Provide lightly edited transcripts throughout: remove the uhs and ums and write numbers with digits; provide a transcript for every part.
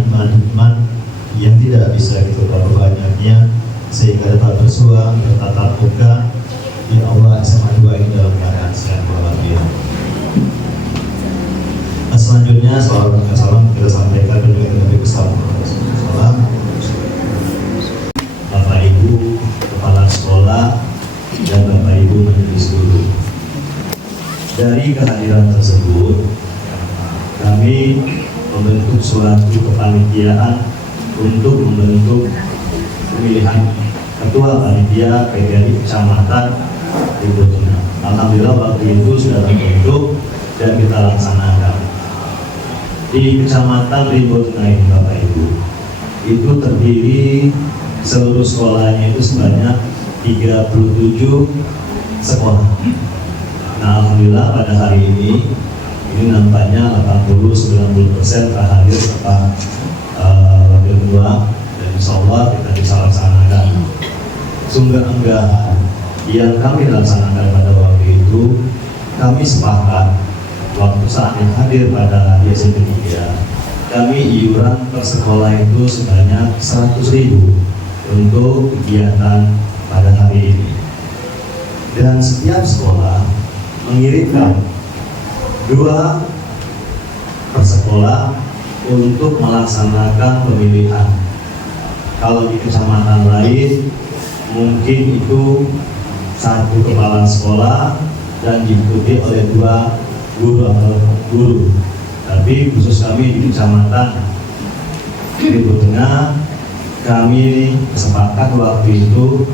hikmah-hikmah yang tidak bisa kita berapa banyaknya, sehingga dapat bersuah, bertatap muka. Ya Allah, sama dua ini dalam keadaan sehat walafiat. Selanjutnya salawat dan salam kita sampaikan dengan Nabi besar Muhammad. Bapak Ibu kepala sekolah dan Bapak Ibu majelis guru. Dari kehadiran tersebut, kami membentuk suatu kepanitiaan untuk membentuk pemilihan ketua panitia PGRI Kecamatan Rimbo Tengah. Alhamdulillah waktu itu sudah terbentuk dan kita laksanakan. Di Kecamatan Rimbo Tengah ini Bapak Ibu, itu terdiri seluruh sekolahnya itu sebanyak 37 sekolah. Nah, alhamdulillah pada hari ini nampaknya 80-90% terhadir Bapak Wakil Ketua, dan insya Allah kita bisa laksanakan. Sumber anggaran yang kami laksanakan pada waktu itu, kami sepakat waktu saat yang hadir pada ISN ketiga, kami iuran per sekolah itu sebanyak 100.000 untuk kegiatan pada hari ini. Dan setiap sekolah mengirimkan 2 per sekolah untuk melaksanakan pemilihan. Kalau di kecamatan lain mungkin itu 1 kepala sekolah dan diikuti oleh 2 guru atau guru. Tapi khusus kami di kecamatan Rimbo Tengah, kami sepakat waktu itu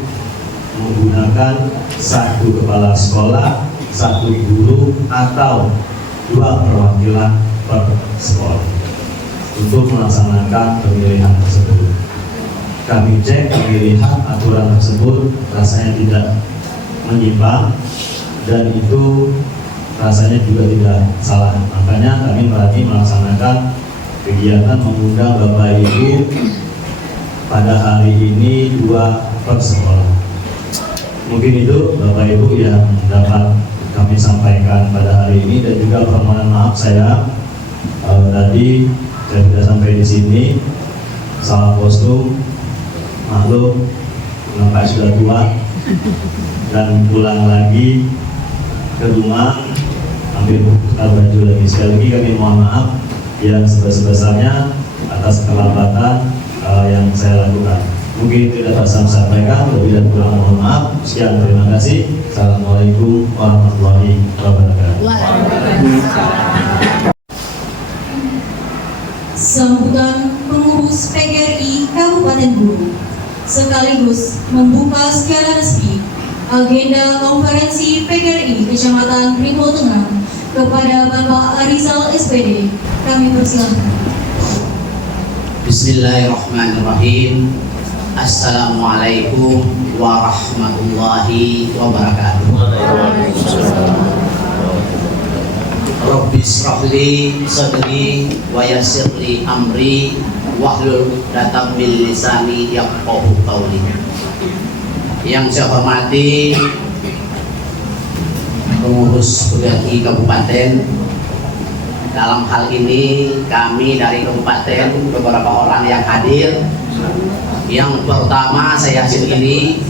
menggunakan 1 kepala sekolah, 1 guru atau 2 perwakilan per sekolah untuk melaksanakan pemilihan tersebut. Kami cek pemilihan aturan tersebut rasanya tidak menyimpang dan itu rasanya juga tidak salah. Makanya kami berarti melaksanakan kegiatan mengundang Bapak Ibu pada hari ini 2 per sekolah. Mungkin itu Bapak Ibu yang dapat kami sampaikan pada hari ini, dan juga permohonan maaf saya tadi saya tidak sampai di sini, salah kostum, maklum nampak sudah tua dan pulang lagi ke rumah ambil tukar baju lagi. Sekali lagi kami mohon maaf yang sebesar-besarnya atas kelambatan yang saya lakukan. Mungkin itu dapat saya sampaikan, lebih dan kurang mohon maaf. Sekian, terima kasih. Assalamualaikum warahmatullahi wabarakatuh. Sambutan pengurus PGRI Kabupaten Buru sekaligus membuka secara resmi agenda konferensi PGRI Kecamatan Rimbo Tengah kepada Bapak Arizal SPD. Kami persilahkan. Bismillahirrahmanirrahim. Assalamualaikum warahmatullahi wabarakatuh. Rabbi shrahli sadri wa yassirli amri wahlul 'uqdatam min lisani yafqahu qawli. Yang saya hormati pengurus PGRI Kabupaten, dalam hal ini kami dari kabupaten beberapa orang yang hadir. Yang pertama saya sendiri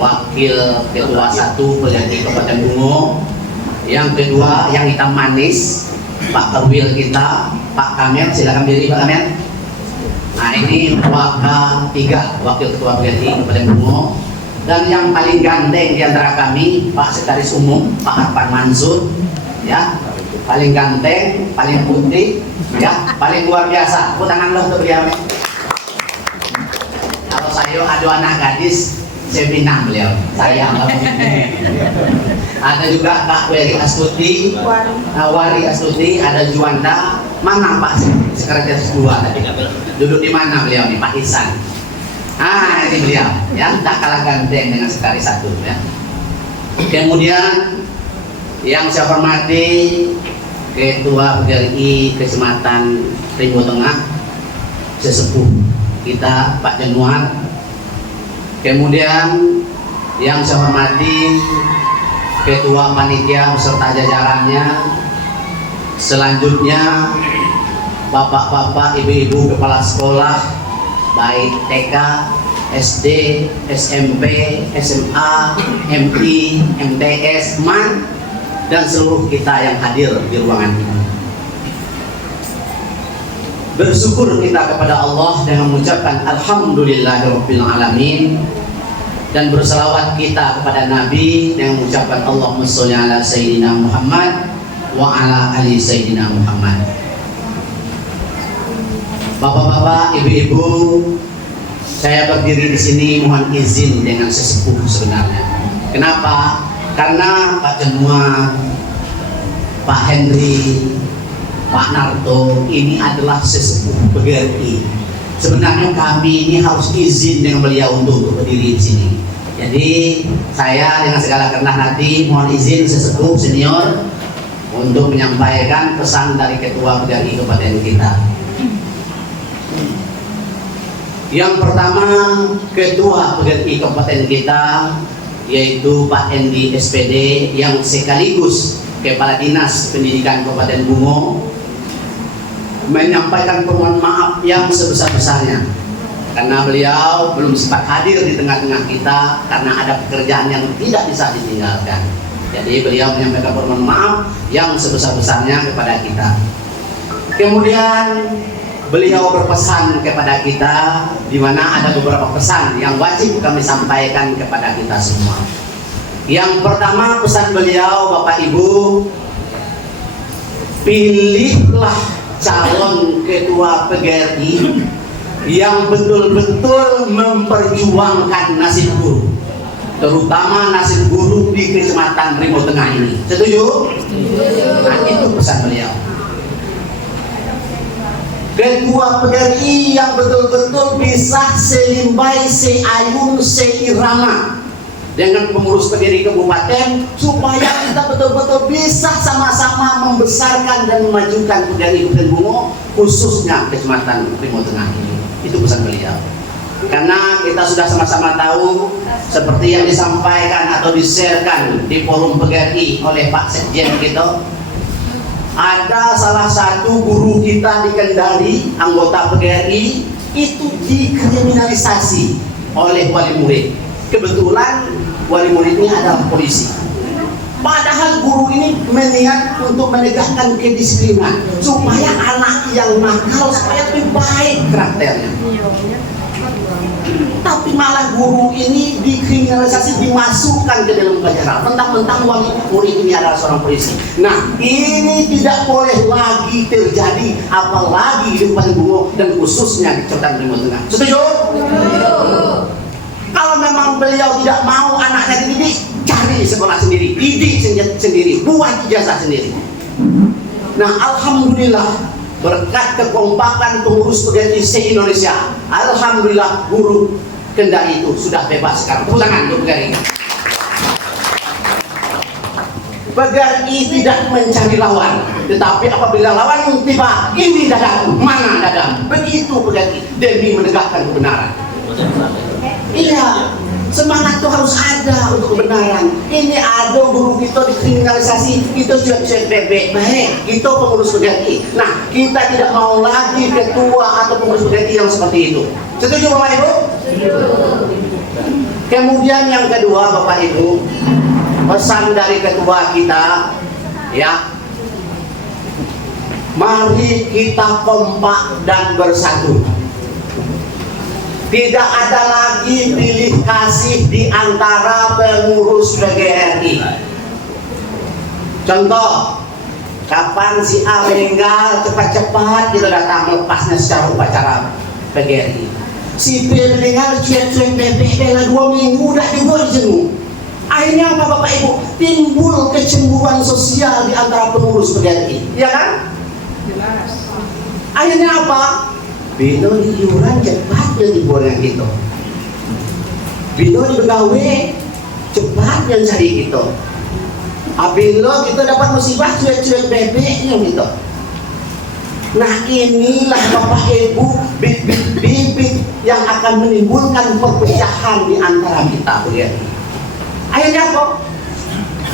Wakil Ketua 1 PGRI Kabupaten Bungo. Yang kedua yang hitam manis Pak Perwil kita, Pak Kamil, silakan diri Pak Kamil. Nah ini Wakil Ketua PGRI Kabupaten Bungo. Dan yang paling ganteng di antara kami Pak Sekretaris Umum Pak Arfan Mansur, ya, paling ganteng, paling putih, ya, paling luar biasa. Tepuk tangan loh untuk beliau. Kalau saya ada anak gadis, saya pinang beliau. Saya ada juga Kak Wari Astuti, Wari Astuti, ada Juanda. Mana Pak Sekretaris 2 tadi? Duduk di mana beliau nih, Pak Ihsan? Ah, ini beliau, ya, tak kalah ganteng dengan Sekretaris 1, ya. Kemudian yang saya hormati Ketua PGRI Kecamatan Rimbo Tengah, sesepuh kita Pak Januar. Kemudian yang saya hormati Ketua Panitia beserta jajarannya. Selanjutnya bapak-bapak, ibu-ibu kepala sekolah, baik TK, SD, SMP, SMA, MI, MTS, MAN, dan seluruh kita yang hadir di ruangan ini. Bersyukur kita kepada Allah dengan mengucapkan Alhamdulillahirabbil alamin, dan berselawat kita kepada Nabi dengan mengucapkan Allahumma sholli ala sayyidina Muhammad wa ala ali sayyidina Muhammad. Bapak-bapak, ibu-ibu, saya berdiri di sini mohon izin dengan sesepuh sebenarnya. Kenapa? Karena Pak Jenua, Pak Henry, Pak Narto ini adalah sesepuh PGRI. Sebenarnya kami ini harus izin dengan beliau untuk berdiri di sini. Jadi saya dengan segala kerendahan hati mohon izin sesepuh senior untuk menyampaikan pesan dari Ketua PGRI Kabupaten kita. Yang pertama, Ketua PGRI Kabupaten kita yaitu Pak Endi SPD yang sekaligus Kepala Dinas Pendidikan Kabupaten Bungo menyampaikan permohonan maaf yang sebesar-besarnya karena beliau belum sempat hadir di tengah-tengah kita karena ada pekerjaan yang tidak bisa ditinggalkan. Jadi beliau menyampaikan permohonan maaf yang sebesar-besarnya kepada kita. Kemudian beliau berpesan kepada kita, di mana ada beberapa pesan yang wajib kami sampaikan kepada kita semua. Yang pertama, pesan beliau, Bapak Ibu, pilihlah calon ketua PGRI yang betul-betul memperjuangkan nasib guru, terutama nasib guru di Kecamatan Rimau Tengah ini. Setuju? Nah, itu pesan beliau. Ketua PGRI yang betul-betul bisa selimbai, seayun, seirama dengan pengurus PGRI Kabupaten supaya kita betul-betul bisa sama-sama membesarkan dan memajukan PGRI Kabupaten Bungo, khususnya Kecamatan Rimau Tengah ini. Itu pesan beliau. Karena kita sudah sama-sama tahu seperti yang disampaikan atau di-sharekan di forum PGRI oleh Pak Sekjen kita, ada salah satu guru kita di Kendari, anggota PGRI, itu dikriminalisasi oleh wali murid. Kebetulan wali murid ini adalah polisi. Padahal guru ini meniat untuk menegakkan kedisiplinan supaya anak yang nakal supaya lebih baik karakternya. Tapi malah guru ini dikriminalisasi, dimasukkan ke dalam penjara. Mentang-mentang wali murid ini adalah seorang polisi. Nah, ini tidak boleh lagi terjadi, apalagi di Kabupaten Bungo dan khususnya di Kecamatan Rimau Tengah. Setuju? Kalau memang beliau tidak mau anaknya dididik, cari sekolah sendiri, didik sendiri, buat ijazah sendiri. Nah, alhamdulillah berkat kekompakan pengurus PGRI se-Indonesia, alhamdulillah guru Kendari itu sudah bebas sekarang. Tepuk tangan untuk PGRI. PGRI tidak mencari lawan, tetapi apabila lawan tiba, ini dadaku, mana dadamu. Begitu PGRI demi menegakkan kebenaran. Iya, semangat itu harus ada untuk kebenaran. Ini ada guru kita dikriminalisasi, kita cuek-cuek bebek, baik, kita pengurus PGRI. Nah, kita tidak mau lagi ketua atau pengurus PGRI yang seperti itu. Setuju Bapak Ibu? Kemudian yang kedua Bapak Ibu, pesan dari ketua kita, ya, mari kita kompak dan bersatu. Tidak ada lagi pilih kasih di antara pengurus PGRI. Contoh, kapan si A meninggal, cepat-cepat kita datang lepasnya secara upacara PGRI. Si B meninggal, cuek-cuek bebek, bela 2 minggu udah dibuat jenuh. Akhirnya apa Bapak Ibu? Timbul kecemburuan sosial di antara pengurus PGRI, ya kan? Jelas. Akhirnya apa? Bino di iuran cepatnya diborong gitu. Bino di begawe cepatnya cari gitu. Apabila kita dapat musibah cuek-cuek bebeknya gitu. Nah, inilah Bapak Ibu bibit-bibit yang akan menimbulkan perpecahan di antara kita, ya. Akhirnya apa?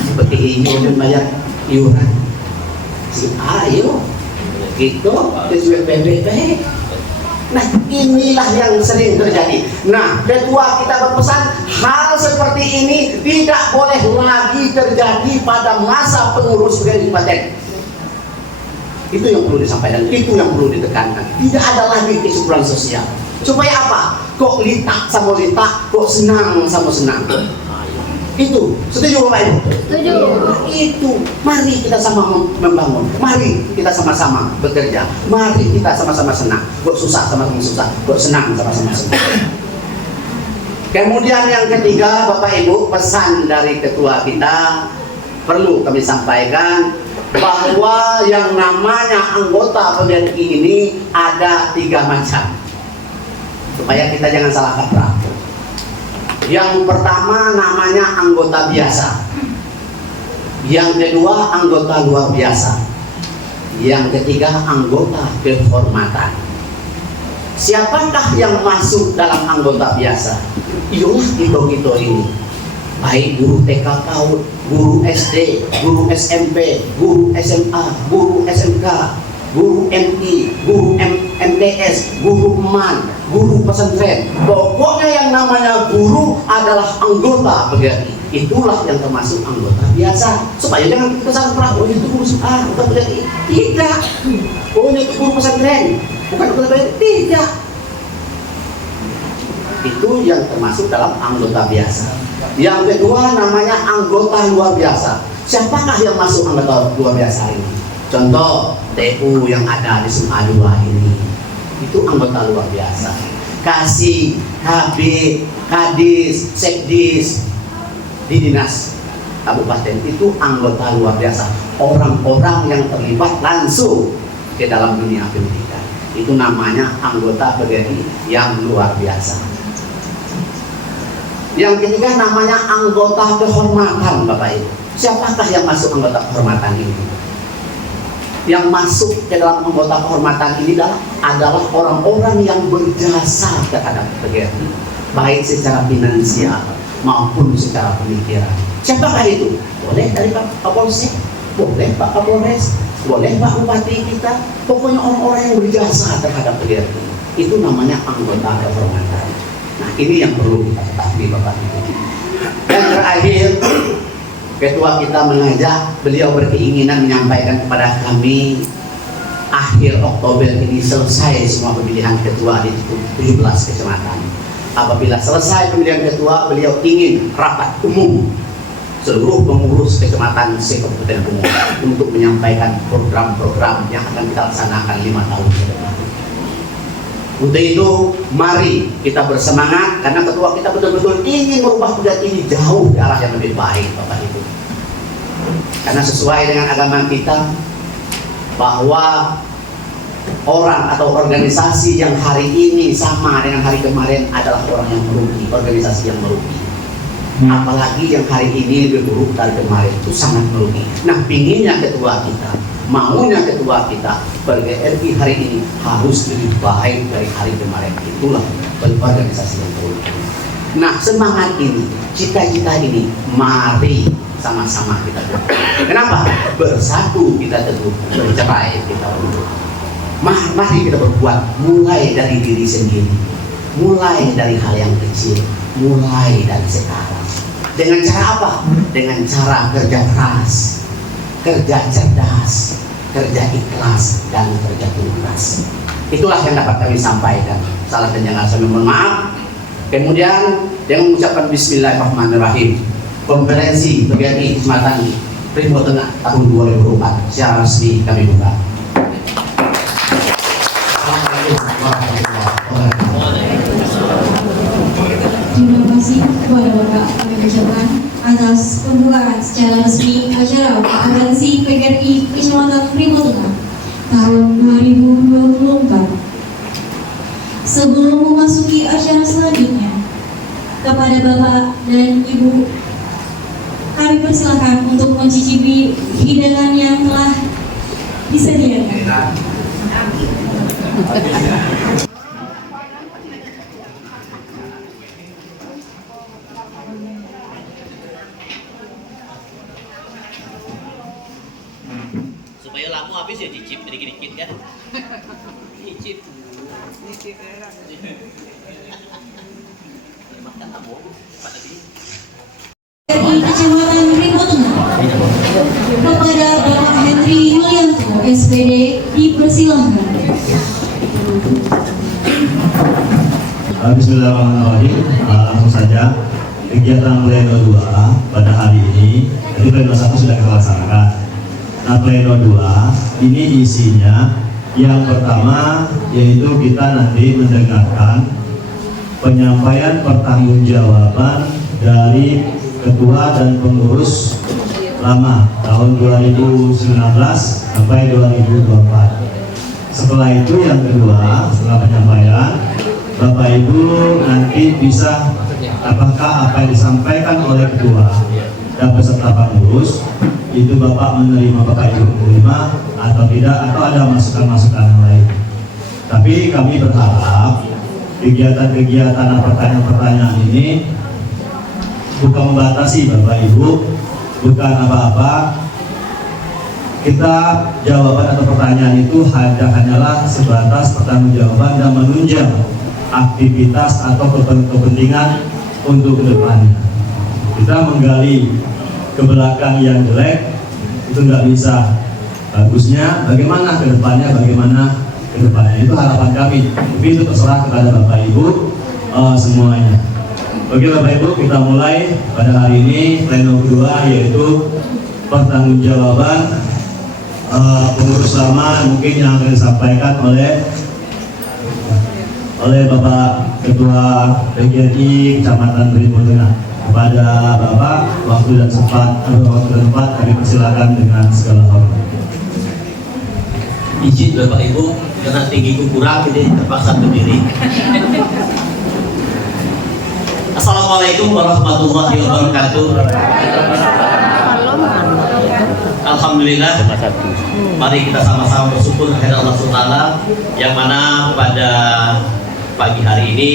Seperti ini bayar iuran. Si A, yuk Itu PBB. Nah, inilah yang sering terjadi. Nah, ketua kita berpesan hal seperti ini tidak boleh lagi terjadi pada masa pengurus PGRI Kabupaten. Itu yang perlu disampaikan, itu yang perlu ditekankan. Tidak ada lagi kesyukuran sosial. Supaya apa? Kok litak sama litak, kok senang sama senang. Itu, setuju Bapak Ibu? Setuju. Itu, mari kita sama membangun, mari kita sama-sama bekerja, mari kita sama-sama senang. Kok susah sama-sama susah, kok senang sama-sama senang. Kemudian yang ketiga, Bapak Ibu, pesan dari ketua kita perlu kami sampaikan bahwa yang namanya anggota PGRI ini ada 3 macam, supaya kita jangan salah kaprah. Yang pertama namanya anggota biasa, yang kedua anggota luar biasa, yang ketiga anggota kehormatan. Siapakah yang masuk dalam anggota biasa? Iyalah kita ini, baik guru TK PAUD, guru SD, guru SMP, guru SMA, guru SMK, guru MI, guru MTS, guru MAN, guru pesantren. Pokoknya yang namanya guru adalah anggota PGRI. Itulah yang termasuk anggota biasa. Supaya jangan kita salah pernah, oh itu guru anggota PGRI. Tidak. Oh itu guru pesantren, bukan anggota PGRI. Tidak. Itu yang termasuk dalam anggota biasa. Yang kedua namanya anggota luar biasa. Siapakah yang masuk anggota luar biasa ini? Contoh TU yang ada di SMA 2 ini, itu anggota luar biasa. Kasih, KB, Kadis, Sekdis di dinas kabupaten itu anggota luar biasa. Orang-orang yang terlibat langsung ke dalam dunia pendidikan. Itu namanya anggota PGRI yang luar biasa. Yang ketiga namanya anggota kehormatan, Bapak Ibu. Siapakah yang masuk anggota kehormatan ini? Yang masuk ke dalam anggota kehormatan ini adalah orang-orang yang berjasa terhadap PGRI, baik secara finansial maupun secara pemikiran. Siapakah itu? Boleh dari Pak Kapolsek, boleh Pak Kapolres, boleh Pak Bupati kita, pokoknya orang-orang yang berjasa terhadap PGRI. Itu namanya anggota kehormatan. Nah, ini yang perlu kita ketahui Bapak Ibu. Dan terakhir, ketua kita mengajak, beliau berkeinginan menyampaikan kepada kami akhir Oktober ini selesai semua pemilihan ketua di 17 kecamatan. Apabila selesai pemilihan ketua, beliau ingin rapat umum seluruh pengurus kecamatan se-Kabupaten Bungo untuk menyampaikan program-program yang akan kita laksanakan 5 tahun ke depan. Untuk itu, mari kita bersemangat karena ketua kita betul-betul ingin merubah PGRI ini jauh ke arah yang lebih baik, Bapak Ibu. Karena sesuai dengan agama kita bahwa orang atau organisasi yang hari ini sama dengan hari kemarin adalah orang yang merugi, organisasi yang merugi. Apalagi yang hari ini lebih buruk dari kemarin, itu sangat merugi. Nah, pinginnya ketua kita, maunya ketua kita, PGRI hari ini harus lebih baik dari hari kemarin. Itulah organisasi yang merugi. Nah, semangat ini, cita-cita ini, mari sama-sama kita teguh. Kenapa? Bersatu kita teguh, bercerai kita teguh. Mari kita berbuat mulai dari diri sendiri, mulai dari hal yang kecil, mulai dari sekarang. Dengan cara apa? Dengan cara kerja keras, kerja cerdas, kerja ikhlas, dan kerja tuntas. Itulah yang dapat kami sampaikan. Salah dan jangan saya mohon maaf. Kemudian dengan mengucapkan Bismillahirrahmanirrahim, konferensi PGRI Kecamatan Primo Tengah tahun 2004 secara resmi kami buka. Terima kasih kepada Bapak kami ucapkan atas pembukaan secara resmi acara konferensi PGRI Kecamatan Primo Tengah tahun 2024. Sebelum memasuki acara selanjutnya, kepada Bapak dan Ibu kami persilakan untuk mencicipi hidangan yang telah disediakan. Supaya lamu habis ya dicicip dikit-dikit kan. Nyicip. Makan kamu, Pak Tadi. PGRI Kecamatan Rimau Tengah kepada Bapak Henry Yulianto SPD dipersilahkan. Bismillahirrahmanirrahim. Langsung saja kegiatan pleno 2 pada hari ini. Jadi pleno 1 sudah kita laksanakan. Nah, pleno 2 ini isinya yang pertama yaitu kita nanti mendengarkan penyampaian pertanggungjawaban dari ketua dan pengurus lama tahun 2019 sampai 2024. Setelah itu yang kedua, setelah penyampaian, Bapak Ibu nanti bisa apakah apa yang disampaikan oleh ketua dan peserta pengurus itu Bapak menerima, Bapak Ibu menerima atau tidak, atau ada masukan-masukan yang lain. Tapi kami berharap kegiatan-kegiatan pertanyaan-pertanyaan ini bukan membatasi Bapak Ibu, bukan apa-apa. Kita jawaban atau pertanyaan itu hanyalah sebatas pertanggungjawaban dan menunjang aktivitas atau kepentingan untuk kedepannya. Kita menggali ke belakang yang jelek itu nggak bisa. Bagusnya bagaimana kedepannya, itu harapan kami. Tapi itu terserah kepada Bapak Ibu semuanya. Oke Bapak Ibu, kita mulai pada hari ini pleno kedua yaitu pertanggungjawaban pengurus lama mungkin yang akan disampaikan oleh Bapak Ketua PGRI Kecamatan Rimau Tengah. Kepada Bapak, waktu dan tempat kami persilakan dengan segala hormat. Izin Bapak Ibu, karena tinggiku kurang jadi terpaksa berdiri. Assalamualaikum warahmatullahi wabarakatuh. Alhamdulillah. Mari kita sama-sama bersyukur kepada Allah SWT yang mana pada pagi hari ini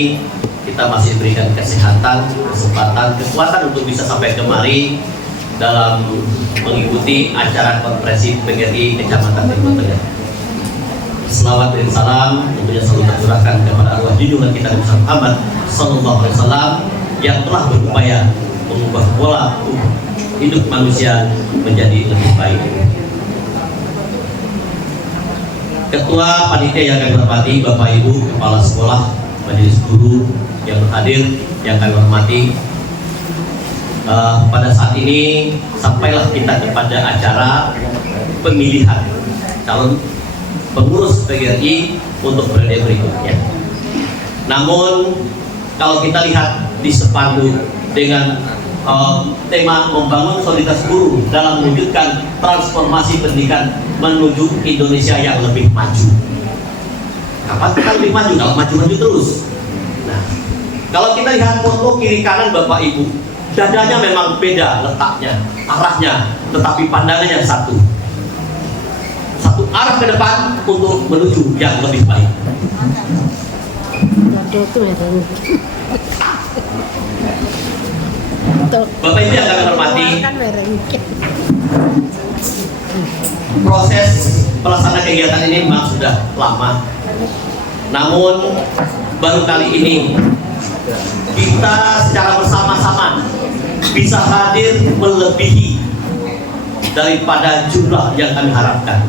kita masih diberikan kesehatan, kesempatan, kekuatan untuk bisa sampai kemari dalam mengikuti acara konferensi PGRI Kecamatan Rimau Tengah. Selawat dan salam tentunya selalu tercurahkan kepada arwah junjungan kita Nabi Muhammad Sallallahu Alaihi Wasallam yang telah berupaya mengubah pola hidup manusia menjadi lebih baik. Ketua panitia yang kami hormati, Bapak Ibu Kepala Sekolah, Majelis Guru yang hadir, yang kami hormati, pada saat ini sampailah kita kepada acara pemilihan calon pengurus PGRI untuk periode berikutnya. Namun kalau kita lihat di spanduk dengan tema membangun soliditas guru dalam mewujudkan transformasi pendidikan menuju Indonesia yang lebih maju. Kapan kita lebih maju? Kalau maju-maju terus. Nah, kalau kita lihat foto kiri kanan Bapak Ibu, dadanya memang beda letaknya, arahnya, tetapi pandangannya satu. Satu arah ke depan untuk menuju yang lebih baik. Bapak Ibu yang kami hormati, proses pelaksanaan kegiatan ini memang sudah lama. Namun baru kali ini kita secara bersama-sama bisa hadir melebihi daripada jumlah yang kami harapkan.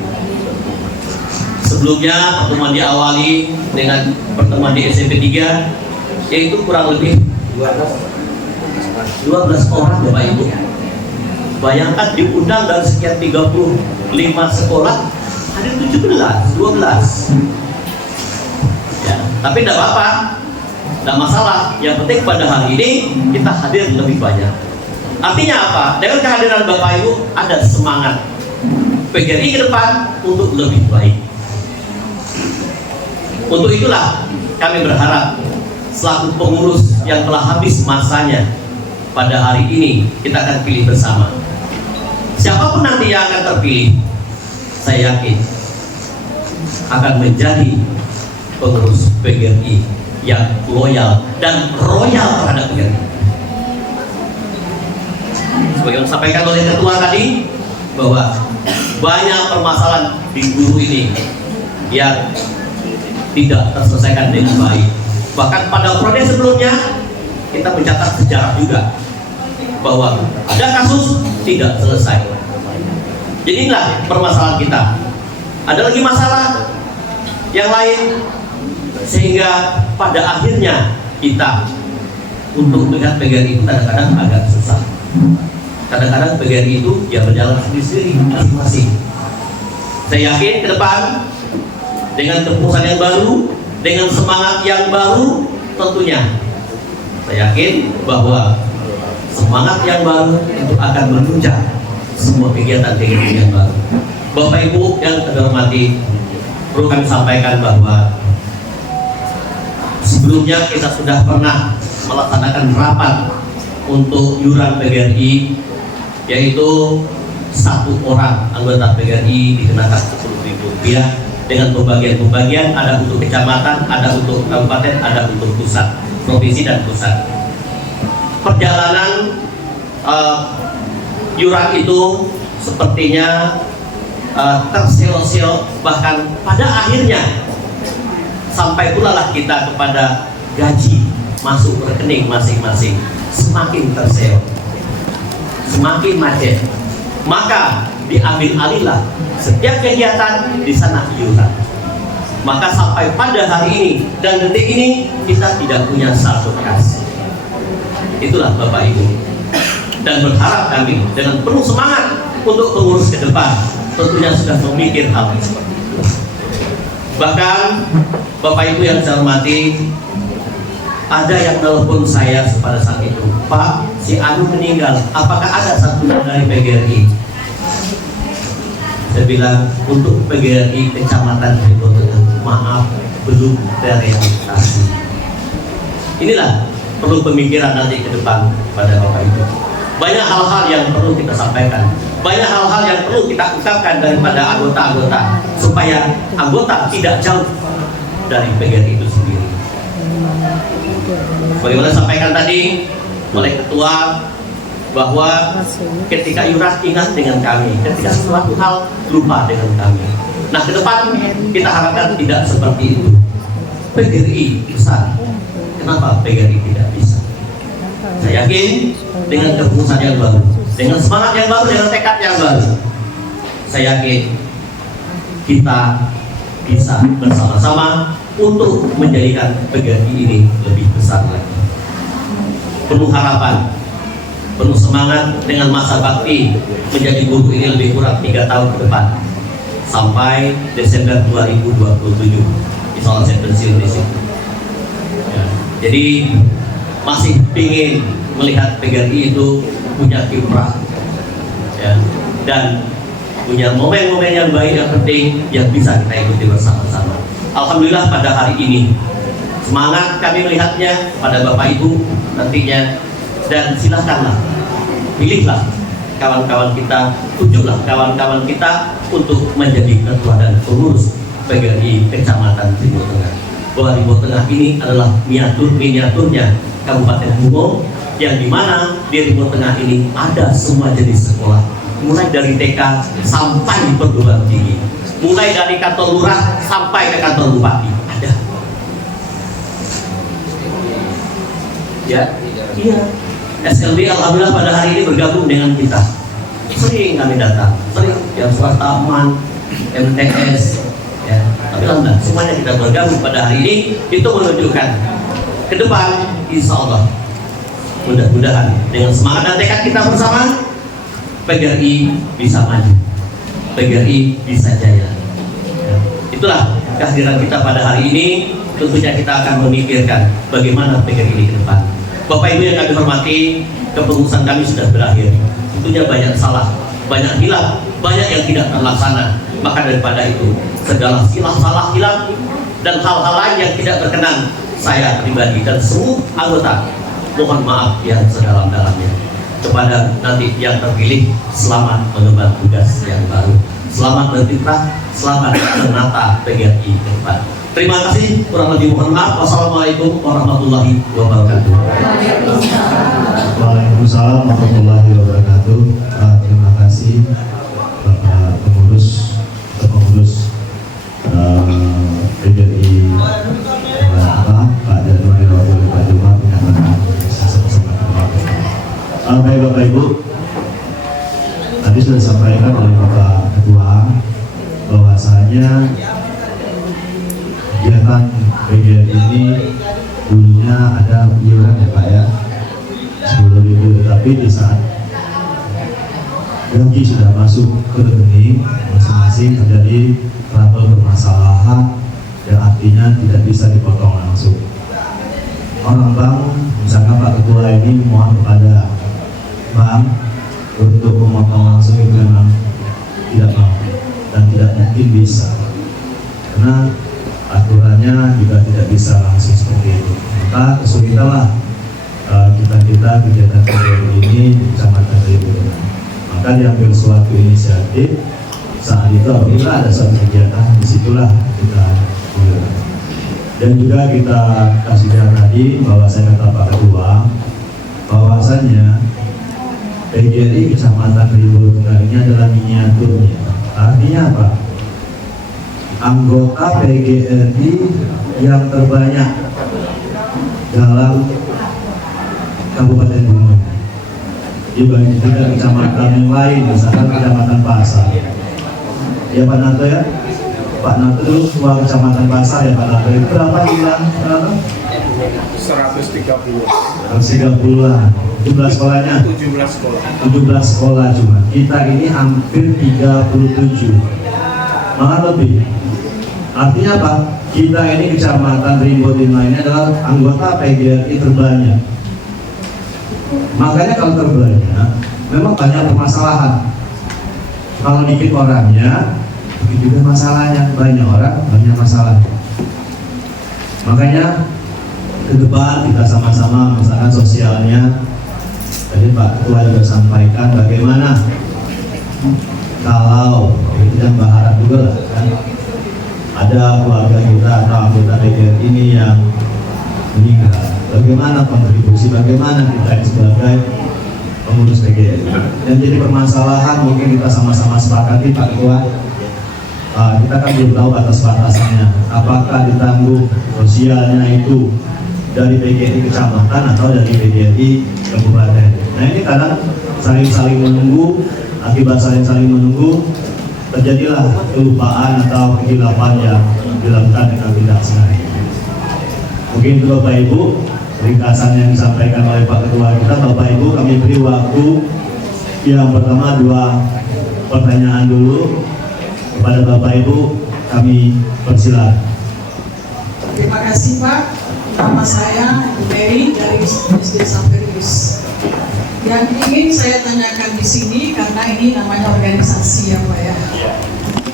Sebelumnya pertemuan diawali dengan pertemuan di SMP 3 yaitu kurang lebih 12 orang Bapak Ibu. Bayangkan diundang dari sekian 35 sekolah hadir 12. Ya, tapi tidak apa-apa, tidak masalah. Yang penting pada hari ini kita hadir lebih banyak. Artinya apa? Dengan kehadiran Bapak Ibu ada semangat PGRI ke depan untuk lebih baik. Untuk itulah kami berharap selaku pengurus yang telah habis masanya pada hari ini kita akan pilih bersama. Siapapun nanti yang akan terpilih, saya yakin akan menjadi pengurus PGRI yang loyal dan royal terhadap PGRI. Sebagai yang disampaikan oleh ketua tadi bahwa banyak permasalahan di guru ini yang tidak terselesaikan dengan baik. Bahkan pada periode sebelumnya kita mencatat sejarah juga bahwa ada kasus tidak selesai. Jadi inilah permasalahan kita. Ada lagi masalah yang lain, sehingga pada akhirnya kita untuk melihat PGRI itu kadang-kadang agak susah. Kadang-kadang PGRI itu ya berjalan sendiri masing-masing. Saya yakin ke depan dengan keputusan yang baru, dengan semangat yang baru, tentunya saya yakin bahwa semangat yang baru itu akan menunjang semua kegiatan-kegiatan yang baru. Bapak Ibu yang kami hormati, perlu kami sampaikan bahwa sebelumnya kita sudah pernah melaksanakan rapat untuk iuran PGRI, yaitu satu orang anggota PGRI dikenakan Rp10.000 dengan pembagian-pembagian, ada untuk kecamatan, ada untuk kabupaten, ada untuk pusat, provinsi dan pusat. Perjalanan iuran itu sepertinya terseok-seok, bahkan pada akhirnya sampai pula lah kita kepada gaji masuk rekening masing-masing, semakin terseok, semakin macet. Maka diambil alihlah setiap kegiatan di sana iuran. Maka sampai pada hari ini dan detik ini kita tidak punya saldo kas. Itulah Bapak Ibu. Dan berharap kami dengan penuh semangat untuk pengurus ke depan tentunya sudah memikir hal seperti itu. Bahkan Bapak Ibu yang saya hormati, ada yang telepon saya pada saat itu, Pak, si Anu meninggal, apakah ada santunan dari PGRI? Saya bilang, untuk PGRI Kecamatan Riau Tengah, maaf, belum terrealisasi. Inilah perlu pemikiran nanti ke depan pada Bapak Ibu. Banyak hal-hal yang perlu kita sampaikan, banyak hal-hal yang perlu kita ungkapkan daripada anggota-anggota, supaya anggota tidak jauh dari PGRI itu sendiri. Bagaimana sampaikan tadi oleh ketua, bahwa ketika iuran ingat dengan kami, ketika sesuatu hal lupa dengan kami. Nah, ke depan kita harapkan tidak seperti itu. PGRI besar, kenapa PGRI tidak bisa? Saya yakin dengan keputusan yang baru, dengan semangat yang baru, dengan tekad yang baru, saya yakin kita bisa bersama-sama untuk menjadikan PGRI ini lebih besar lagi. Penuh harapan, penuh semangat dengan masa bakti menjadi guru ini lebih kurang 3 tahun ke depan sampai Desember 2027. Insya Allah saya pensiun di situ. Ya, jadi masih ingin melihat PGRI itu punya kiprah, ya, dan punya momen-momen yang baik yang penting yang bisa kita ikuti bersama-sama. Alhamdulillah pada hari ini semangat kami melihatnya pada Bapak Ibu nantinya, dan silakanlah pilihlah kawan-kawan kita, tunjuklah kawan-kawan kita untuk menjadi ketua dan pengurus PGRI Kecamatan Riau Tengah. Bahwa Riau Tengah ini adalah miniaturnya Kabupaten Bungo, yang dimana di Riau Tengah ini ada semua jenis sekolah, mulai dari TK sampai perguruan tinggi, mulai dari kantor lurah sampai ke kantor bupati ada. Ya, iya. SLB alhamdulillah pada hari ini bergabung dengan kita. Sering kami datang, sering yang swasta aman, MTS, ya. Tapi alhamdulillah semuanya kita bergabung pada hari ini. Itu menunjukkan ke depan, insya Allah mudah-mudahan dengan semangat dan tekad kita bersama, PGRI bisa maju, PGRI bisa jaya. Ya. Itulah kehadiran kita pada hari ini. Tentunya kita akan memikirkan bagaimana PGRI ini ke depan. Bapak Ibu yang kami hormati, kepengurusan kami sudah berakhir. Tentunya banyak salah, banyak hilaf, banyak yang tidak terlaksana. Maka daripada itu, segala salah hilaf dan hal-hal lain yang tidak berkenan, saya pribadi dan semua anggota mohon maaf yang sedalam-dalamnya. Kepada nanti yang terpilih, selamat mengemban tugas yang baru, selamat berkiprah, selamat menata PGRI ke depan. Terima kasih, kurang lebih mohon maaf. Wassalamualaikum warahmatullahi wabarakatuh. Waalaikumsalam warahmatullahi wabarakatuh. Terima kasih Bapak pengurus PGRI Bapak Ibu, tadi sudah disampaikan oleh Bapak Ketua bahwasanya kegiatan PGRI ini dulunya ada iuran ya Pak ya, 10.000, tetapi di saat gaji sudah masuk ke rekening masing-masing terjadi trouble permasalahan yang artinya tidak bisa dipotong langsung. Orang bank, misalkan Pak Ketua ini mohon kepada bank untuk memotong langsung itu memang tidak mampu dan tidak mungkin bisa, karena aturannya juga tidak bisa langsung seperti itu. Maka kesulitanlah kita kegiatan ini di Kecamatan Ribuan. Maka diambil suatu inisiatif saat itu apabila ada suatu kegiatan, disitulah kita mulai. Dan juga kita kasih lihat tadi bahwa saya kata Pak Ketua bahwasannya PGRI Kecamatan Ribuan ini adalah miniaturnya. Artinya apa? Anggota PGRI yang terbanyak dalam Kabupaten Bungo dibanding dengan kecamatan yang lain, misalkan Kecamatan Pasar. Ya Pak Nanto ya, Pak Nanto dulu ketua Kecamatan Pasar ya Pak Nanto. Itu berapa jumlah? 130. 130-an. Jumlah sekolahnya? 17 sekolah. 17 sekolah cuma. Kita ini hampir 37. Malah lebih. Artinya apa? Kita ini Kecamatan Rimbon lainnya adalah anggota PGRI terbanyak. Makanya kalau terbanyak, memang banyak permasalahan. Kalau dikit orangnya, begitu juga masalahnya. Banyak orang, banyak masalah. Makanya ke depan kita sama-sama misalkan sosialnya. Tadi Pak Ketua juga sampaikan bagaimana kalau itu yang berharap juga lah kan, ada keluarga kita atau anggota PGRI ini yang meninggal, bagaimana kontribusi, bagaimana kita sebagai pengurus PGRI. Dan jadi permasalahan mungkin kita sama-sama sepakati Pak Ketua, kita kan belum tahu batas-batasannya, apakah ditanggung sosialnya itu dari PGRI kecamatan atau dari PGRI kabupaten. Nah ini kadang saling menunggu, akibat saling menunggu terjadilah kelupaan atau kehilapan yang dilakukan dengan tidak sengaja. Mungkin itu Bapak Ibu ringkasan yang disampaikan oleh Pak Ketua kita. Bapak Ibu, kami beri waktu yang pertama 2 pertanyaan dulu kepada Bapak Ibu, kami persilakan. Terima kasih Pak. Nama saya Ibu Mary dari SD Samperius. Yang ingin saya tanyakan di sini karena ini namanya organisasi ya Pak ya.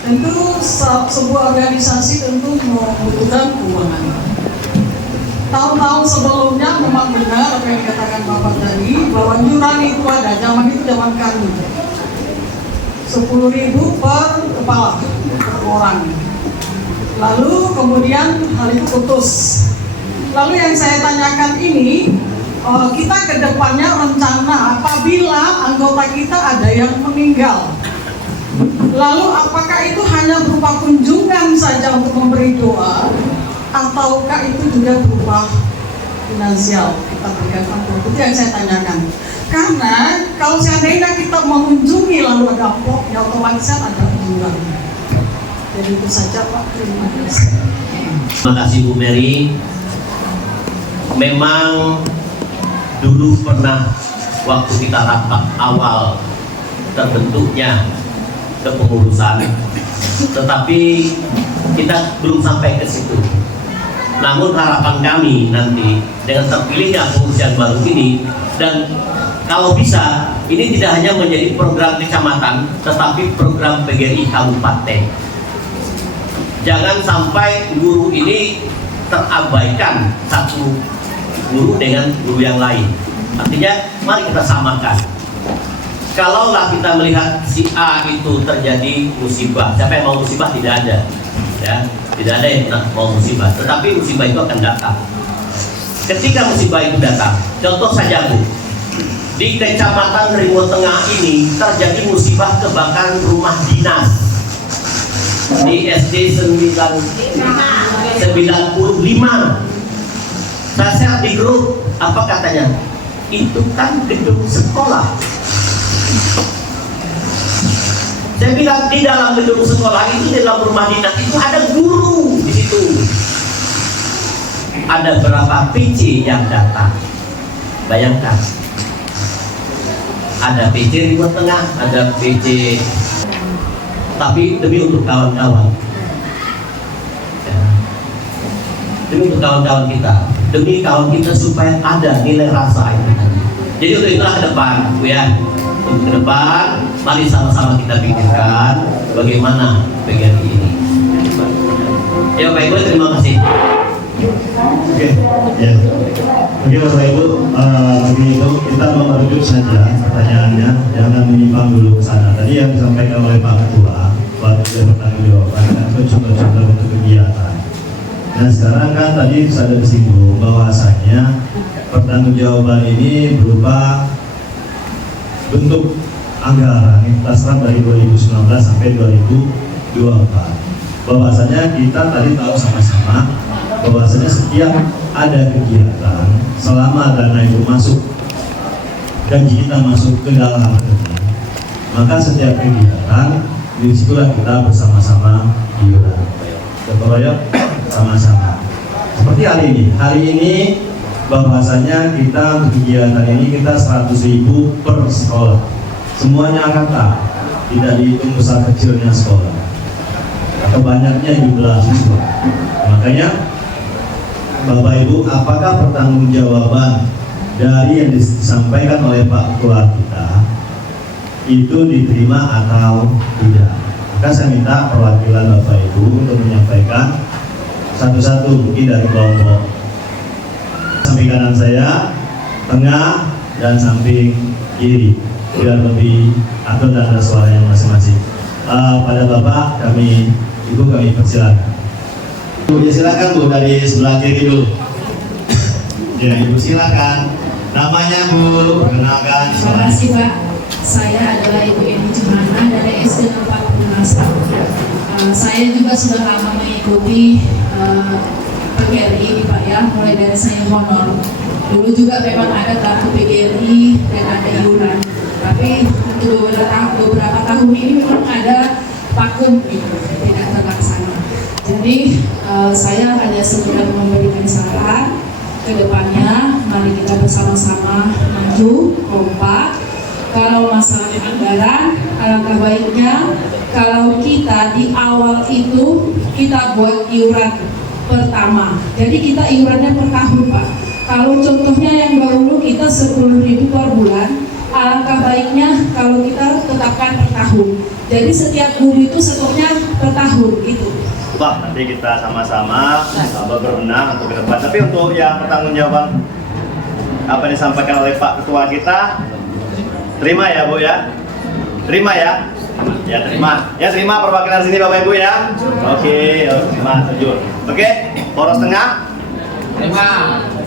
Tentu sebuah organisasi tentu membutuhkan keuangan. Tahun-tahun sebelumnya memang benar apa yang dikatakan Bapak tadi bahwa iuran itu ada, zaman itu zaman kami 10.000 per kepala per orang. Lalu kemudian hal itu putus. Lalu yang saya tanyakan ini, kita ke depannya rencana apabila anggota kita ada yang meninggal, lalu apakah itu hanya berupa kunjungan saja untuk memberi doa, ataukah itu juga berupa finansial kita berikan amplop? Itu yang saya tanyakan. Karena kalau seandainya kita mengunjungi lalu ada amplopnya, otomatis ada iuran. Jadi itu saja Pak, terima kasih. Terima kasih Bu Mary. Memang dulu pernah waktu kita rapat awal terbentuknya kepengurusan, tetapi kita belum sampai ke situ. Namun harapan kami nanti dengan terpilihnya pengurus yang baru ini, dan kalau bisa ini tidak hanya menjadi program kecamatan, tetapi program PGRI kabupaten. Jangan sampai guru ini terabaikan satu guru dengan guru yang lain. Artinya mari kita samakan. Kalaulah kita melihat si A itu terjadi musibah, siapa yang mau musibah? Tidak ada, ya, tidak ada yang mau musibah. Tetapi musibah itu akan datang. Ketika musibah itu datang, contoh saja Bu, di Kecamatan Riwo Tengah ini terjadi musibah kebakaran rumah dinas di SD 95. Saya share di grup, apa katanya? Itu kan gedung sekolah. Saya bilang di dalam gedung sekolah itu, di dalam rumah dinas itu ada guru di situ. Ada berapa PC yang datang? Bayangkan. Ada PC di tengah, ada PC. Tapi demi untuk kawan-kawan. Ya. Demi untuk kawan-kawan kita. Demi kawan kita supaya ada nilai rasa itu. Jadi untuk itulah ke depan, Bu ya. Untuk ke depan, mari sama-sama kita pikirkan bagaimana PGRI ini. Ya Bapak Ibu, terima kasih. Oke, ya. Oke Bapak Ibu, begitu kita merujuk saja pertanyaannya, jangan menyimpang dulu ke sana. Tadi yang disampaikan oleh Pak Ketua, waktu dia bertanggung jawab, itu contoh-contoh untuk kegiatan. Nah sekarang kan tadi sudah disinggung bahwasanya pertanggungjawaban ini berupa bentuk anggaran yang terserap dari 2019 sampai 2024. Bahwasanya kita tadi tahu sama-sama bahwasanya setiap ada kegiatan selama dana itu masuk, gaji kita masuk ke dalam rekening, maka setiap kegiatan disitulah kita bersama-sama iuran, berproyek sama-sama. Seperti hari ini bahwasanya kita untuk kegiatan ini kita 100.000 per sekolah, semuanya angkatan, tidak dihitung besar kecilnya sekolah atau banyaknya jumlah siswa. Makanya Bapak Ibu, apakah pertanggungjawaban dari yang disampaikan oleh Pak Ketua kita itu diterima atau tidak? Maka saya minta perwakilan Bapak Ibu untuk menyampaikan satu-satu, mungkin dari kelompok. Samping kanan saya, tengah, dan samping kiri, biar lebih atur dan ada suaranya masing-masing. Pada Bapak, Ibu kami persilakan. Bu, ya silakan Bu, dari sebelah kiri dulu. Ya Ibu silakan. Namanya Bu, perkenalkan. Terima kasih Pak. Saya adalah Ibu Eni Cemana dari SD 40 Saya juga sudah lama mengikuti PGRI ini Pak ya, mulai dari saya honor. Dulu juga memang ada kartu PGRI dan ada iuran. Tapi untuk beberapa tahun ini memang ada vakum gitu, tidak terlaksana. Jadi saya hanya sekedar memberikan saran ke depannya, mari kita bersama-sama maju, kompak. Kalau masalah anggaran, alangkah baiknya kalau kita di awal itu kita buat iuran pertama. Jadi kita iurannya per tahun Pak. Kalau contohnya yang dahulu kita 10.000 per bulan, alangkah baiknya kalau kita tetapkan per tahun. Jadi setiap guru itu setelahnya per tahun gitu. Pak, nanti kita sama-sama berbenah untuk ke depan. Tapi untuk yang pertanggungjawaban apa yang disampaikan oleh Pak Ketua kita, terima ya Bu ya? Terima ya? Ya terima. Ya terima perwakilan sini Bapak Ibu ya? Oke, terima, setuju. Oke, poros tengah? Terima.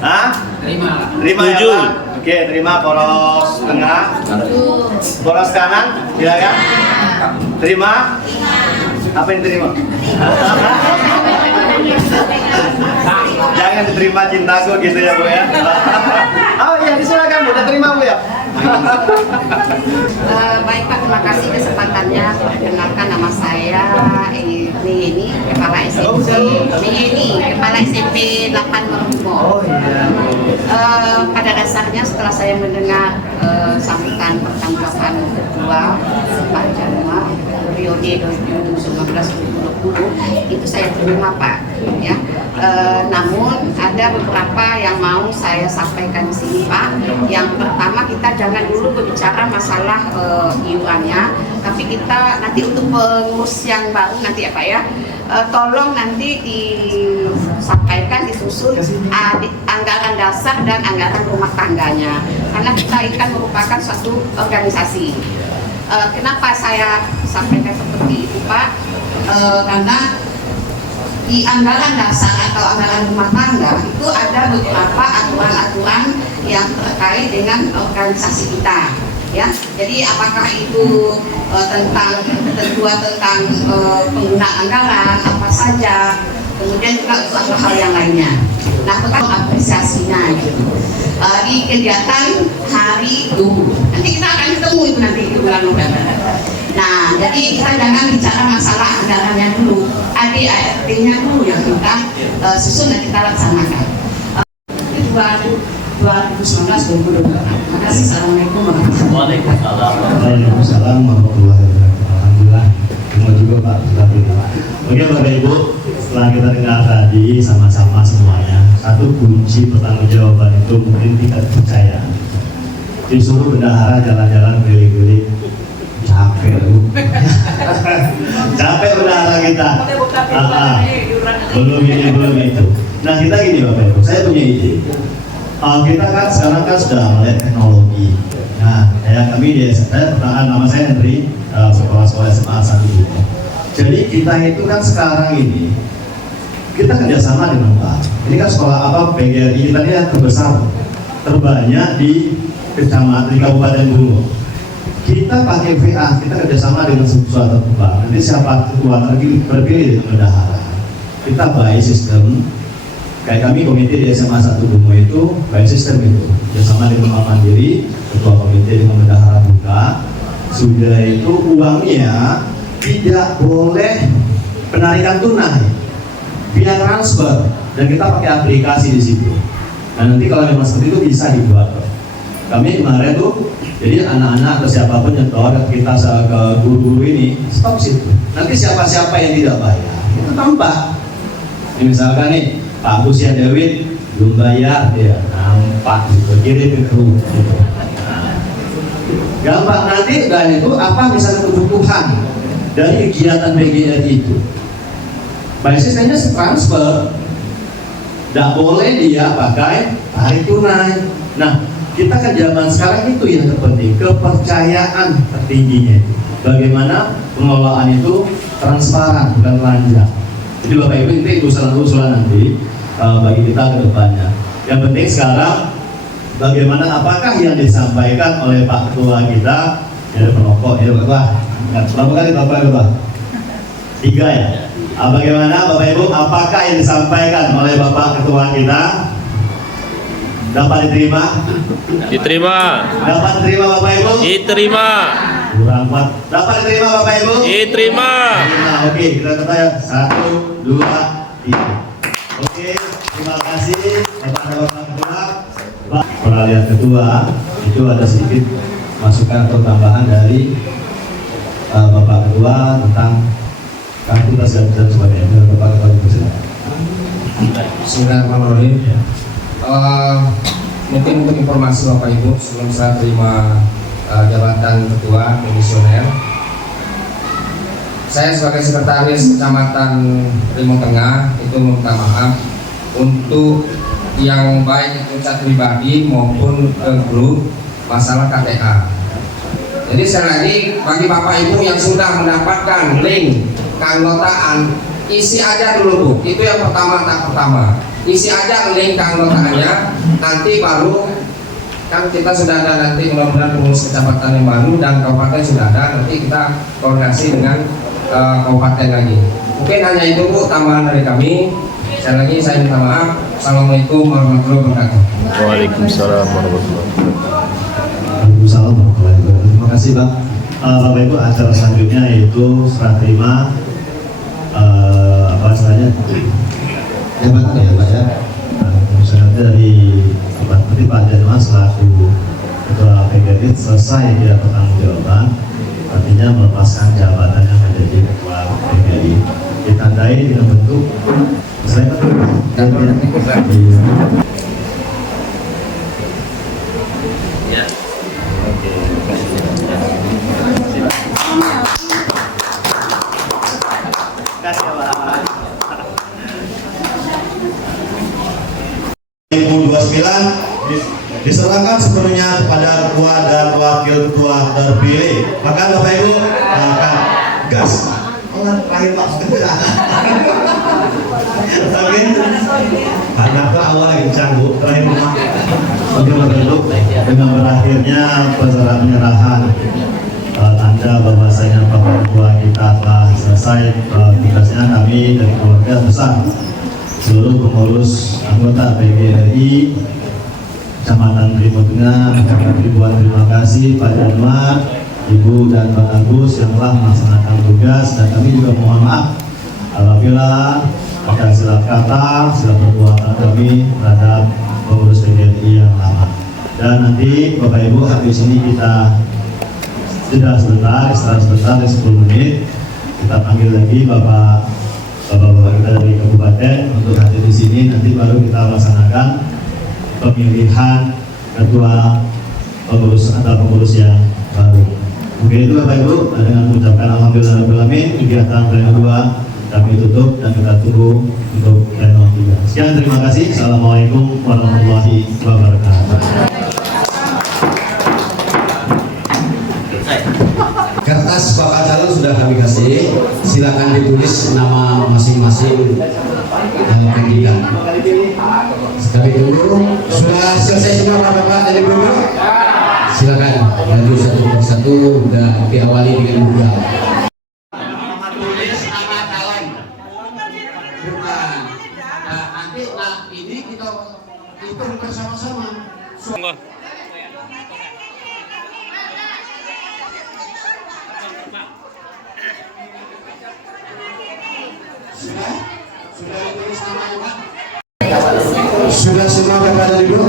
Hah? Terima. Terima ya Pak? Oke, terima poros tengah. Poros kanan, silakan. Terima? Apa yang terima? Jangan diterima cintaku gitu ya Bu ya. Oh iya, disilakan Bu, udah terima Bu ya. Baik Pak, terima kasih kesempatannya. Perkenalkan nama saya ini Kepala SMP 8 Merumbo. Pada dasarnya setelah saya mendengar sambutan pertanggungjawaban Ketua Pak Januar periode 2019-2020 itu saya terima Pak ya. Namun ada beberapa yang mau saya sampaikan di sini Pak. Yang pertama, kita jangan dulu berbicara masalah iurannya, tapi kita nanti untuk pengurus yang baru nanti ya Pak ya, tolong nanti disampaikan, disusun anggaran dasar dan anggaran rumah tangganya, karena kita akan merupakan suatu organisasi. Kenapa saya sampaikan seperti itu Pak? Karena di anggaran dasar atau anggaran rumah tangga itu ada beberapa aturan-aturan yang terkait dengan organisasi kita, ya. Jadi apakah itu tentang ketentuan tentang penggunaan anggaran apa saja, kemudian juga untuk hal-hal yang lainnya. Nah, tetap apresiasinya gitu. Di kegiatan Hari Guru, nanti kita akan ketemu itu nanti di bulan November. Nah, jadi kita jangan bicara masalah anggarannya dulu, ADART-nya dulu yang kita susun dan kita laksanakan. 2019-2022. Terima kasih. Assalamualaikum warahmatullahi wabarakatuh. Waalaikumsalam warahmatullahi wabarakatuh. Alhamdulillah. Semua juga Pak sudah bilang. Oke Bapak Ibu, setelah kita dengar tadi sama-sama semuanya, satu kunci pertanggungjawaban itu mungkin tingkat kepercayaan. Disuruh bendahara jalan-jalan keliling-keliling, capek lu. Capek bendahara kita. Belum itu. Nah kita gini Bapak Ibu, saya punya ide. Kita kan sekarang kan sudah melihat teknologi. Nah, kayak kami di saya pertanyaan, nama saya Henry, sekolah SMA 1. Jadi kita itu kan sekarang ini kita kerjasama dengan Pak. Ini kan sekolah PGRI kita ini terbesar, terbanyak di kecamatan di Kabupaten Bungo. Kita pakai VA, kita kerjasama dengan suatu Pak. Nanti siapa ketua terpilih dengan bendahara. Kita by sistem. Kayak kami komite di SMA 1 Bungo itu by sistem itu, bersama dengan Bank Mandiri, ketua komite dengan bendahara buka. Sudah itu uangnya tidak boleh penarikan tunai, via transfer, dan kita pakai aplikasi di situ. Nah nanti kalau memang seperti itu bisa dibuat. Kami kemarin tuh, jadi anak-anak atau siapapun nyetor kita ke guru-guru ini stop situ. Nanti siapa-siapa yang tidak bayar itu tampak. Ini misalkan nih Pak Busia Dewit belum bayar, ya nampak gitu, kirim ke grup gitu. Nah, gampang nanti dan itu apa misalnya kebutuhan dari kegiatan PGRI itu. Basisnya transfer, tidak boleh dia pakai tarik tunai. Nah, kita kan zaman sekarang itu yang terpenting, kepercayaan tertingginya itu. Bagaimana pengelolaan itu transparan, bukan telanjang. Jadi Bapak Ibu itu usulan nanti bagi kita ke depannya. Yang penting sekarang bagaimana apakah yang disampaikan oleh Pak Ketua kita, ya penokok ya Pak. Berapa kali Bapak Ibu? 3 ya. Bagaimana Bapak Ibu, apakah yang disampaikan oleh Bapak Ketua kita dapat diterima? Diterima. Dapat diterima Bapak Ibu? Diterima. Kurang 4. Dapat diterima Bapak Ibu? Diterima. Oke, kita kata ya 1, 2, 3. Oke, terima kasih Bapak Ketua. Peralihan Ketua itu ada sedikit masukan atau tambahan dari Bapak Ketua tentang kartu dan sebagainya. Bapak Ketua dipersilakan. Bismillahirrahmanirrahim. Mungkin untuk informasi Bapak Ibu, sebelum saya terima jabatan Ketua Komisioner, saya sebagai Sekretaris Kecamatan Rimau Tengah itu meminta maaf untuk yang baik itu cat pribadi maupun ke grup masalah KTA. Jadi sekali lagi bagi Bapak Ibu yang sudah mendapatkan link keanggotaan, isi aja dulu Bu. Itu yang tahap pertama. Isi aja link keanggotaannya, nanti baru kan kita sudah ada nanti mudah-mudahan pengurus kecamatan yang baru dan kabupaten sudah ada, nanti kita koordinasi dengan kabupaten lagi. Mungkin hanya itu Bu tambahan dari kami. Sekali lagi saya minta maaf. Assalamualaikum warahmatullahi wabarakatuh. Waalaikumsalam warahmatullahi wabarakatuh. Waalaikumsalam warahmatullahi wabarakatuh. Terima kasih Bang. Bapak Ibu, acara selanjutnya yaitu serah terima apa istilahnya jabatan ya Pak ya. Misalnya dari Bapak Menteri Pak Janwan selaku Ketua PGRI selesai dia pertanggungjawaban, artinya melepaskan jabatan yang menjadi Ketua PGRI. Ditandai dengan bentuk misalnya Ya. Kasih Pak. 2029 diserahkan sepenuhnya kepada ketua dan wakil ketua terpilih. Maka Bapak Ibu akan gas. Allah terakhir Pak. Oke. Karena awal lagi canggung terakhir rumah. Oke Bapak Ibu, dengan berakhirnya penyerahan tanda bahwasanya Bapak Ketua kita telah selesai tugasnya. Kami dari keluarga besar seluruh pengurus anggota PGRI Kecamatan Primo Tengah mengucapkan ribuan terima kasih Pak Januar, Ibu dan Bang Agus yang telah melaksanakan tugas, dan kami juga mohon maaf apabila ada silap kata, silap perbuatan kami terhadap pengurus PGRI yang lama. Dan nanti Bapak Ibu habis ini kita sudah sebentar, setelah 10 menit kita panggil lagi bapak-bapak kita dari kabupaten untuk hadir di sini. Nanti baru kita laksanakan pemilihan ketua pengurus atau pengurus yang baru. Mungkin itu Bapak Ibu, dengan mengucapkan alhamdulillahirobbilalamin, kegiatan pleno 2 kami tutup dan kita tunggu untuk pleno 3. Sekian, terima kasih. Assalamualaikum warahmatullahi wabarakatuh. Kertas bakal calon sudah kami kasih, silakan ditulis nama masing-masing kandidat. Kami tunggu. Sudah selesai semua Bapak dari dulu? Silakan maju satu persatu dan diawali dengan mudah. Tulis nama calon. Bukan. Nah, nanti ini kita hitung bersama-sama. Sudah ditulis namanya Pak? Sudah semua Bapak dan Ibu?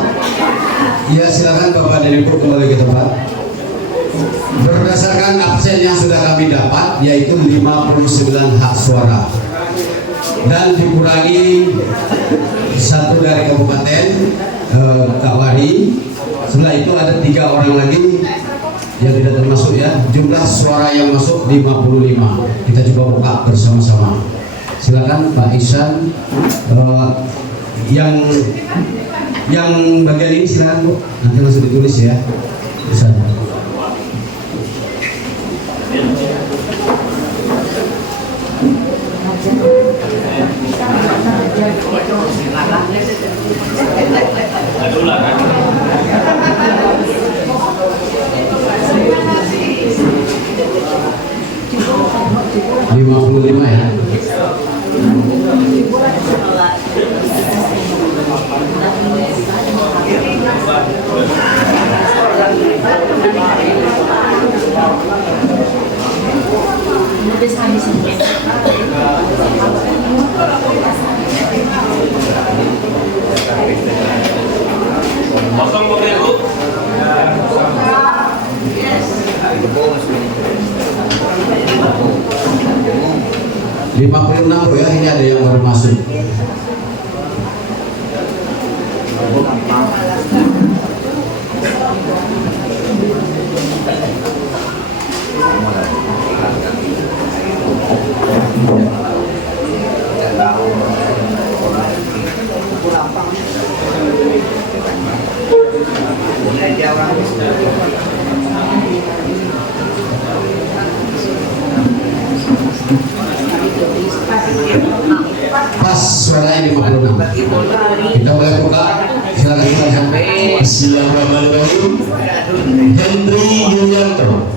Ya, silakan Bapak dan Ibu kembali ke tempat. Berdasarkan absen yang sudah kami dapat, yaitu 59 hak suara, dan dikurangi 1 dari kabupaten Kak Wari. Setelah itu ada 3 orang lagi yang tidak termasuk ya. Jumlah suara yang masuk 55. Kita coba buka bersama-sama. Silakan Pak Ihsan, yang bagian ini silakan Bu, nanti langsung ditulis ya. Ihsan. Lima ya. Kosong Bapak Ibu. 56 Bu ya, ini ada yang baru masuk. Pas suaranya 56. Kita boleh buka. Silakan. Bismillahirrahmanirrahim. Hendri Yulianto,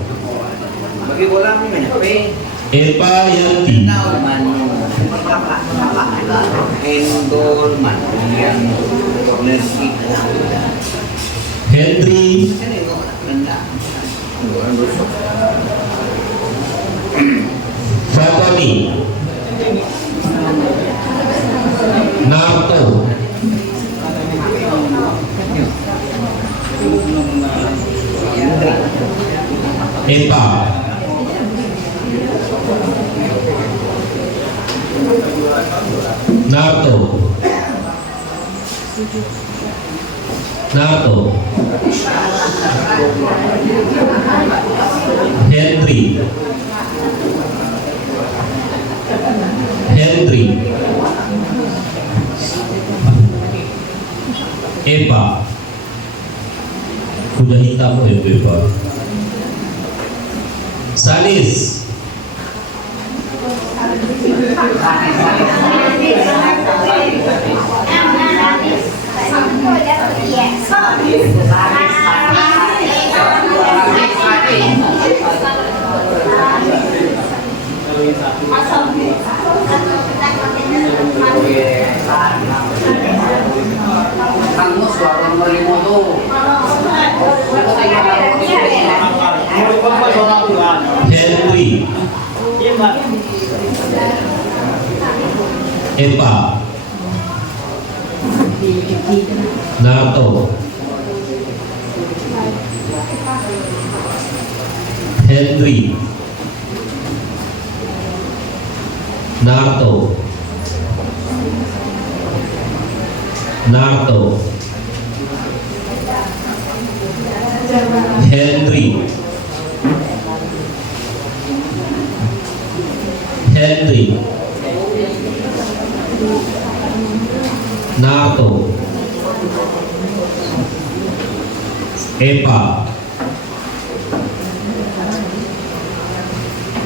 Eva Yanti, Hendri Fatoni, Narto, Eva, Narto, Hendri, Eva, kuda hitam ya Eva, Sanis, Eva, Narto, Henry, Narto, Narto, Henry, Henry, Narto, Eva,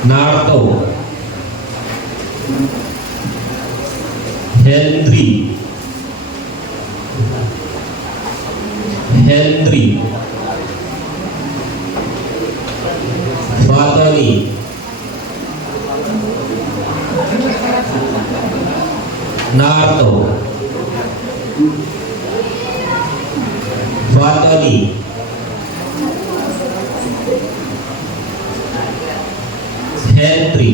Narto, Henry, Henry, Fatoni, Narto, Fatoni, Henry,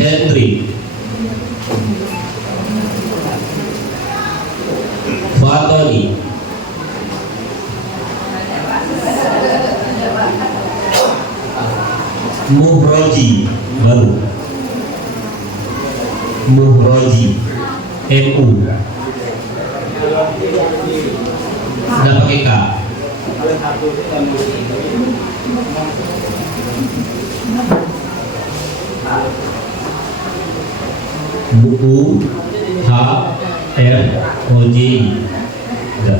Henry, Fatoni, Muhroji, baru Muhroji, MU, udah pakai K. U H R O J I, udah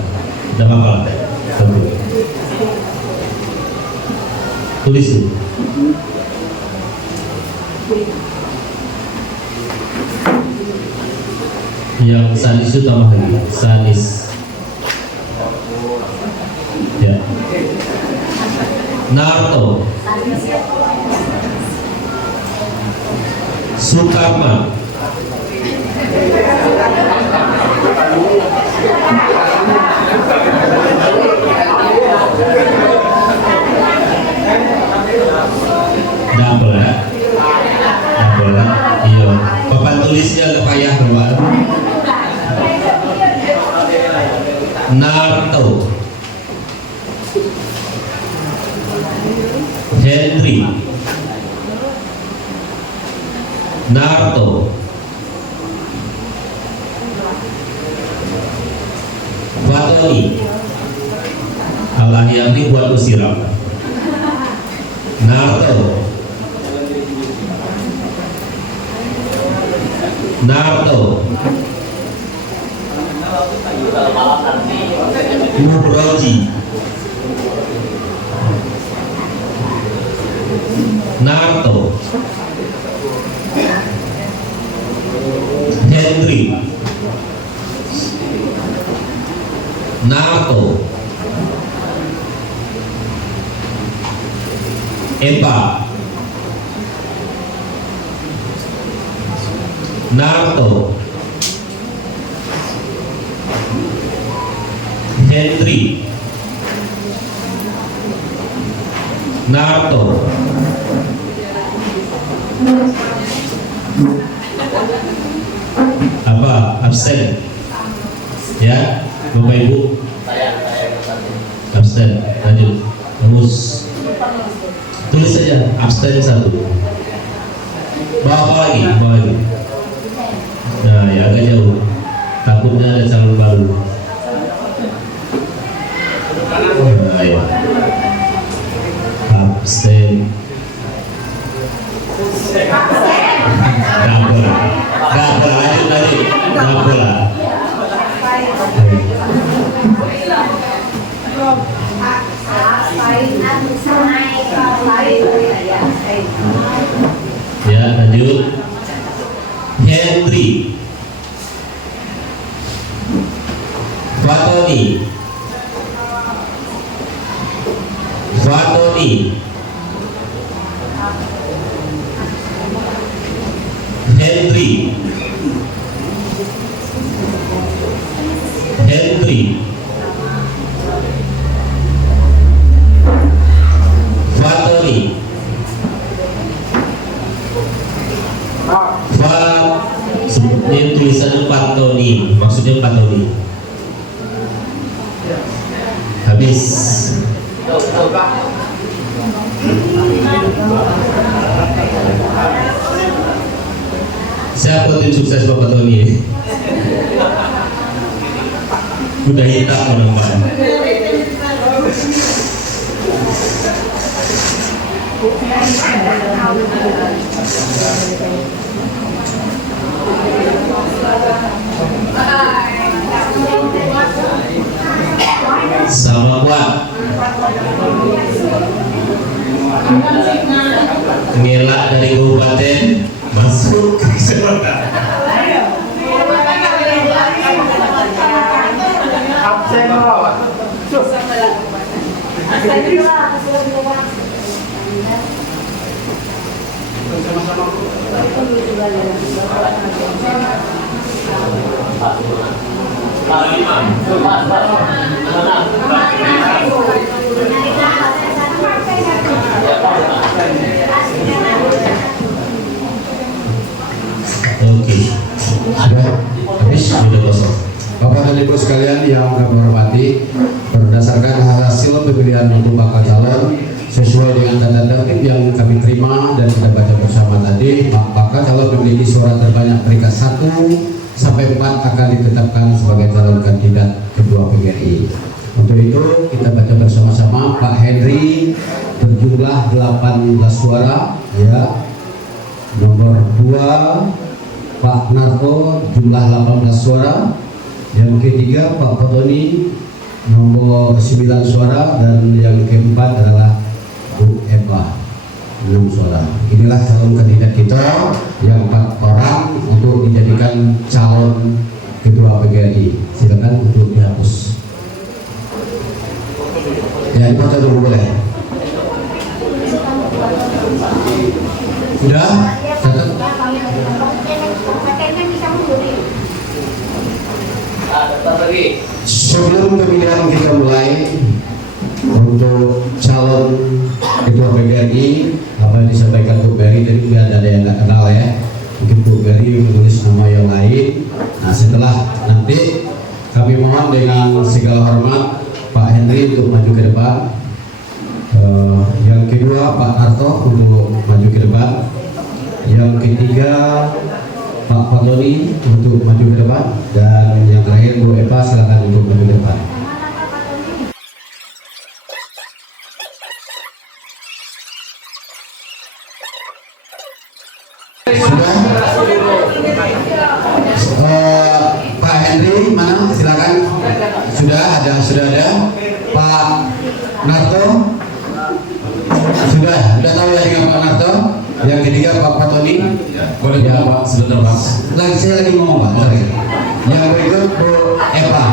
apa? Tulis tuh. Yang Sanis itu tambah lagi, Sanis. Ya. Narto, Sukarma, double ya, double ya. Iya, papan tulisnya agak payah Bapak. Narto, Henry, Narto, Fatoni, Allah yang ini buat usiram. Narto, Narto, Muhroji, Narto, Henry, Narto, Eva, Narto, Henry, Narto, apa absen ya Bapak Ibu, absen. Lanjut rumus, tulis saja absen 1. Bawa lagi. Nah ya agak jauh, takutnya ada calon baru. Nah ya, absen. Double, lanjut, double. Ya lanjut. Henry, Fatoni, Henry, Fatoni, tulisannya Pak Tony, maksudnya Pak Tony. Habis. Siapa tim sukses Bapak Tony? Kuda hitam menembak. Sama kuat. Ngelak dari kabupaten masuk ke Semarang. Oke, Sudah habis. sudah kosong. Bapak dan Ibu sekalian yang kami hormati, berdasarkan hasil pemilihan untuk bakal calon sesuai dengan tanda tertib yang kami terima dan kita baca bersama tadi, bakal calon memiliki suara terbanyak peringkat 1 sampai 4 akan ditetapkan sebagai calon kandidat ketua PGRI. Untuk itu kita baca bersama-sama. Pak Henry berjumlah 18 suara, ya. Nomor 2 Pak Narto jumlah 18 suara. Yang ketiga Pak Potoni nomor 9 suara, dan yang keempat adalah Bu Eva 6 suara. Inilah calon kandidat kita yang 4 orang untuk dijadikan calon ketua PGRI. Silakan untuk dihapus. Ya, foto dulu boleh. Sudah? Catat. Sebelum pemilihan kita mulai, untuk calon ketua PGRI, apa yang disampaikan Bu Beri tadi, biar ada yang nggak kenal ya, mungkin Bu Beri menulis nama yang lain. Nah, setelah nanti kami mohon dengan segala hormat Pak Henry untuk maju ke depan. Yang kedua Pak Arto untuk maju ke depan. Yang ketiga Pak Patoni untuk maju ke depan, dan yang terakhir Bu Eva silakan untuk maju ke depan. Sudah? Pak Henry mana? Silakan. Sudah ada. Pak Narto sudah tahu ya dengan Pak Narto. Yang ketiga Pak Patoni. Boleh ya, Pak, sebentar Pak. Saya lagi ngomong Pak. Yang berikut Bu Eva.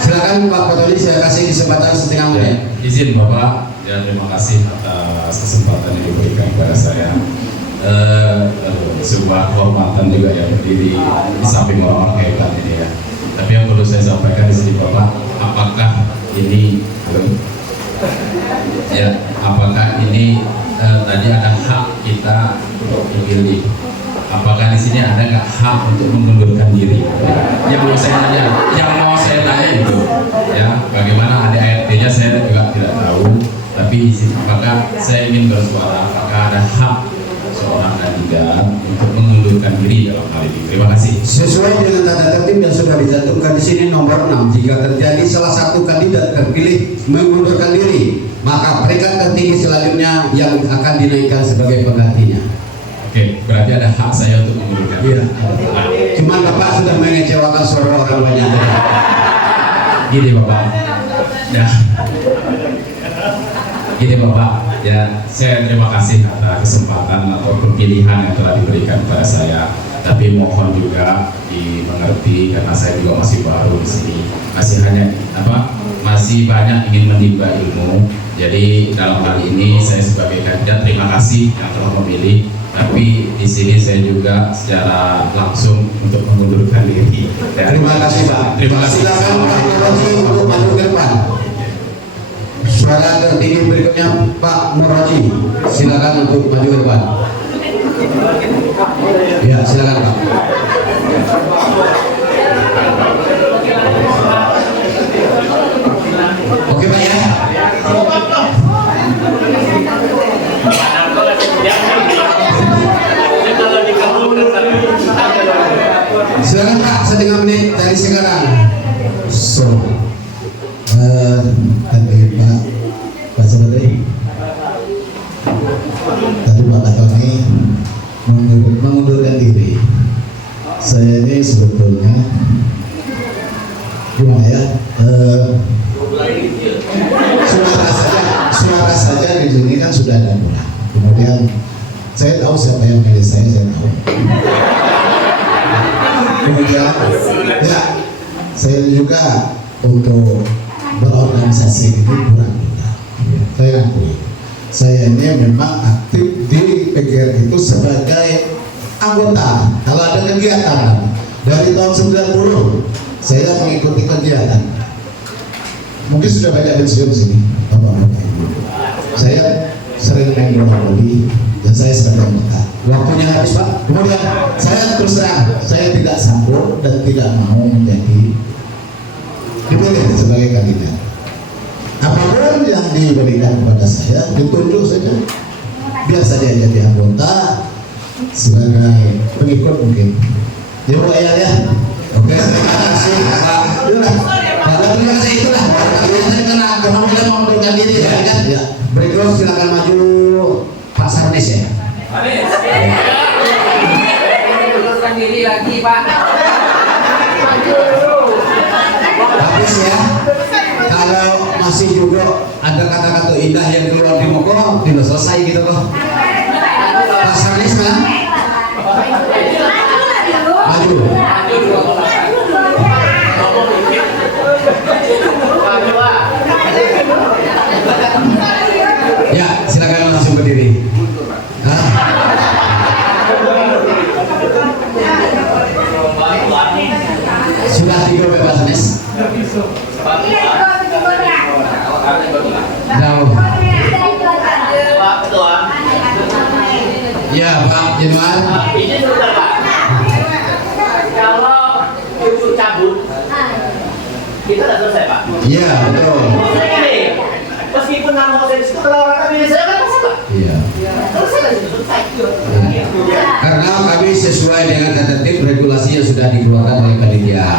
Silakan Pak Patoni, saya kasih kesempatan setengah menit. Izin Bapak, ya terima kasih atas kesempatan yang diberikan kepada saya. Sebuah kehormatan juga ya berdiri di samping orang-orang hebat ini ya. Tapi yang perlu saya sampaikan di sini Bapak, apakah ini tadi ada hak kita untuk memilih? Apakah di sini ada nggak hak untuk mengundurkan diri? Yang mau saya tanya itu, ya bagaimana ada ART-nya saya juga tidak tahu. Tapi apakah saya ingin bersuara, apakah ada hak seorang kandidat untuk mengundurkan diri dalam hal ini? Terima kasih. Sesuai dengan tanda tertib yang sudah dicantumkan di sini nomor 6, jika terjadi salah satu kandidat terpilih mengundurkan diri, maka peringkat tertinggi selanjutnya yang akan dinaikkan sebagai penggantinya. Oke, berarti ada hak saya untuk mengundurkan diri. Iya. Cuman Bapak sudah mengecewakan suara orang banyak. Gini Bapak, ya. Gini Bapak, ya saya terima kasih atas kesempatan atau pemilihan yang telah diberikan kepada saya. Tapi mohon juga dimengerti karena saya juga masih baru di sini, masih banyak ingin menimba ilmu. Jadi dalam hal ini saya sebagai kandidat terima kasih yang telah memilih. Tapi di sini saya juga secara langsung untuk mengundurkan diri. Terima kasih Pak. Terima kasih. Silakan Pak Muraji untuk maju ke depan. Suara tertinggi berikutnya Pak Muraji, silakan untuk maju ke depan. Ya, silakan Pak. Dari sekarang, so tadi Pak Sekretari, tadi Pak Katoni mengundurkan diri. Saya ini sebetulnya gimana ya? Suara saja di sini kan sudah ada pulang. Kemudian saya tahu siapa yang milih saya tahu. Kemudian ya saya juga untuk berorganisasi ini kurang juga. Saya akui. Saya ini memang aktif di PGRI itu sebagai anggota. Kalau ada kegiatan dari tahun 90 saya mengikuti kegiatan. Mungkin sudah banyak pensiun di sini. Saya sering main monopoli dan saya sering anggota. Waktunya habis Pak. Kemudian saya terus terang, saya tidak sanggup dan tidak mau menjadi dipilih sebagai kandidat. Apapun yang diberikan kepada saya, ditunjuk saja. Biar saja jadi anggota sebagai pengikut mungkin. Ya Pak ya. Oke, terima kasih Pak. Terima kasih itulah. Karena kita mau mengundurkan diri ya kan? Ya. Berikut silakan maju Pak Sarnes ya. Mengundurkan diri lagi Pak. Bagus ya. Kalau masih juga ada kata-kata indah yang keluar di muka, tidak selesai gitu loh. Pak Sarnes kan? Maju. Ya, silakan langsung berdiri. Sudah 3 Pak Sarnes. Jauh. Pak Ketua. Ya Pak Jenwar. Izin sebentar Pak. Kalau itu cabut, kita sudah selesai Pak. Iya betul. Maksudnya gini, meskipun nama saya di situ, kalau orang kami saya kan pasti Pak. Iya. Selesai dari situ selesai. Karena kami sesuai dengan tertib regulasi yang sudah dikeluarkan oleh panitia.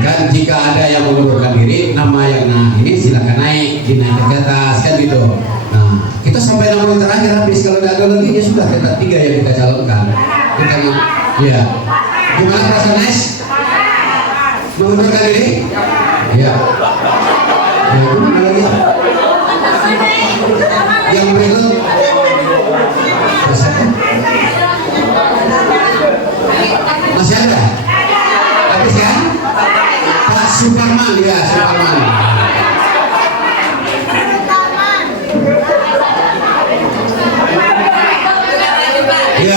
Kan jika ada yang mengundurkan diri, nama yang ini silakan naik, dinaikkan ke atas kan gitu. Nah, kita sampai nama yang terakhir habis, kalau tidak ada lagi ya sudah kita 3 yang kita calonkan. Kita ya. Gimana Pak Sarnes? Mengundurkan diri? Ya. Ya, gimana lagi? Yang berikut. Masih ada? Habis ya? Pak Suparman ya, Suparman. Ya.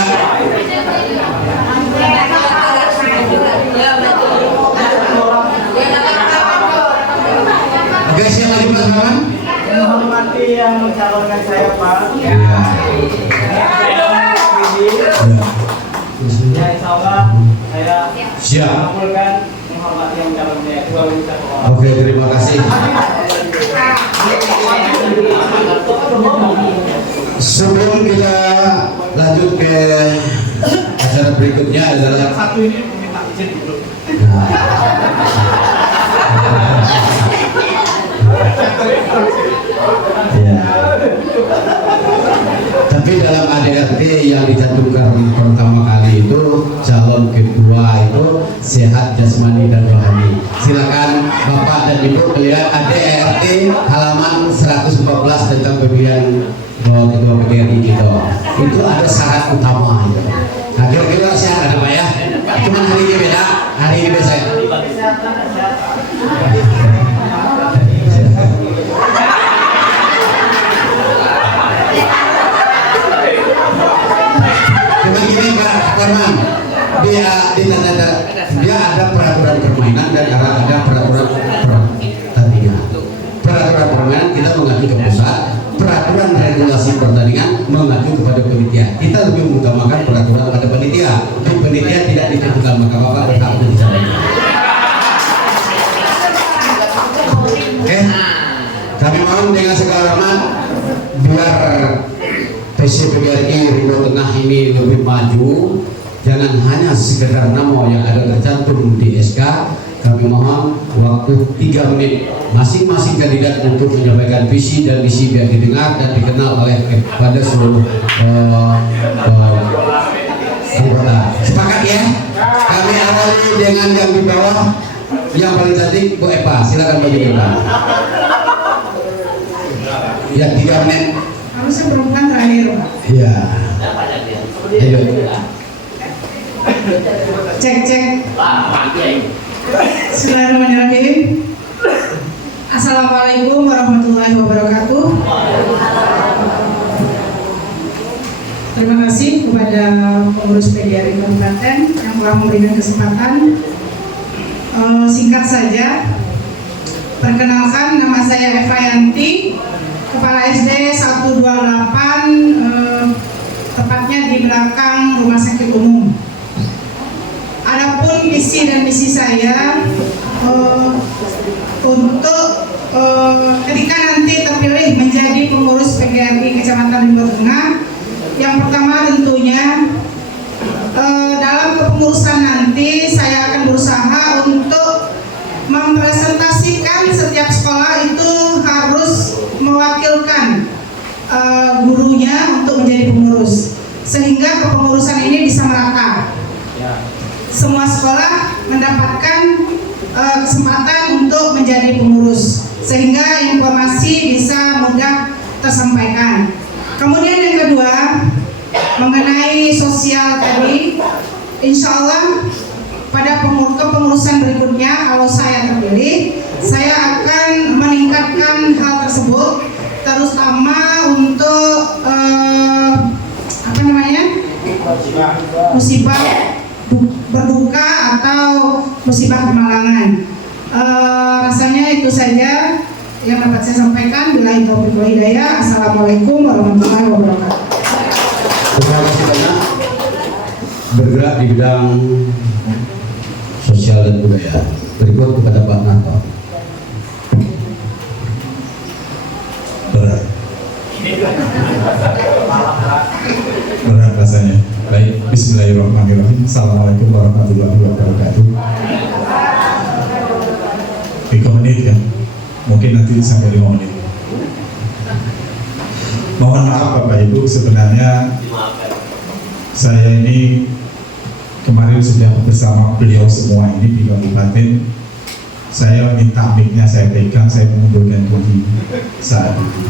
Oke, siapa lagi Pak Suparman? Menghormati yang mencalonkan saya Pak. Ya. Ya insya Allah saya Siap. mengabulkan menghormati yang mencalonkan saya. Oke, terima kasih. Sebelum kita lanjut ke acara berikutnya adalah Satu ini minta izin dulu. Ya. Tapi dalam ADRT yang dicantumkan pertama kali itu calon ketua itu sehat jasmani dan rohani. Silakan Bapak dan Ibu melihat ADRT halaman 114 tentang pemilihan ketua PGRI gitu. Itu ada syarat utama. Nah, kira-kira sehat ada Pak ya? Cuma hari ini beda, hari ini beda saya. Begini Pak Korman, dia ada peraturan permainan dan ada peraturan pertandingan. Peraturan permainan kita mengacu ke pusat, peraturan regulasi pertandingan mengacu kepada panitia. Kita lebih mengutamakan peraturan pada panitia. Di panitia tidak ditentukan, maka Bapak berhak untuk bicara. Oke, kami mohon dengan segala hormat biar PC PGRI Rimau Tengah ini lebih maju, jangan hanya sekedar nama yang ada tercantum di SK, kami mohon waktu 3 menit masing-masing kandidat untuk menyampaikan visi dan misi biar didengar dan dikenal oleh pada seluruh anggota. Sepakat ya? Kami awali dengan yang di bawah, yang paling cantik Bu Eva. Silakan Bu Eva. Ya, 3 menit. Harusnya perempuan terakhir, Pak. Iya. Ayo. Cek. Bismillahirrahmanirrahim. Assalamualaikum warahmatullahi wabarakatuh. Terima kasih kepada pengurus PDRI Kabupaten yang telah memberikan kesempatan. Singkat saja, perkenalkan, nama saya Eva Yanti, Kepala SD 128, tepatnya di belakang Rumah Sakit Umum. Adapun visi dan misi saya untuk ketika nanti terpilih menjadi pengurus PGRI Kecamatan Rimba Tengah, yang pertama tentunya dalam kepengurusan nanti saya akan berusaha untuk mempresentasikan setiap sekolah itu harus mewakilkan gurunya untuk menjadi pengurus, sehingga kepengurusan ini bisa merata. Semua sekolah mendapatkan kesempatan untuk menjadi pengurus, sehingga informasi bisa mudah tersampaikan. Kemudian yang kedua, mengenai sosial tadi, insya Allah pada kepengurusan berikutnya kalau saya terpilih, saya akan meningkatkan hal tersebut, terutama untuk musibah berduka atau musibah kemalangan. Rasanya itu saja yang dapat saya sampaikan. Billahi taufiq wal hidayah. Assalamualaikum warahmatullahi wabarakatuh. Terima kasih banyak. Bergerak di bidang sosial dan budaya. Berikut kepada Pak Nato. Berat rasanya. Baik, bismillahirrahmanirrahim. Assalamualaikum warahmatullahi wabarakatuh. 3 menit kan? Mungkin nanti sampai 5 menit. Mohon maaf Bapak Ibu, sebenarnya saya ini kemarin sudah bersama beliau semua ini di kabupaten. Saya minta mic-nya saya pegang, saya mengundurkan diri saat itu.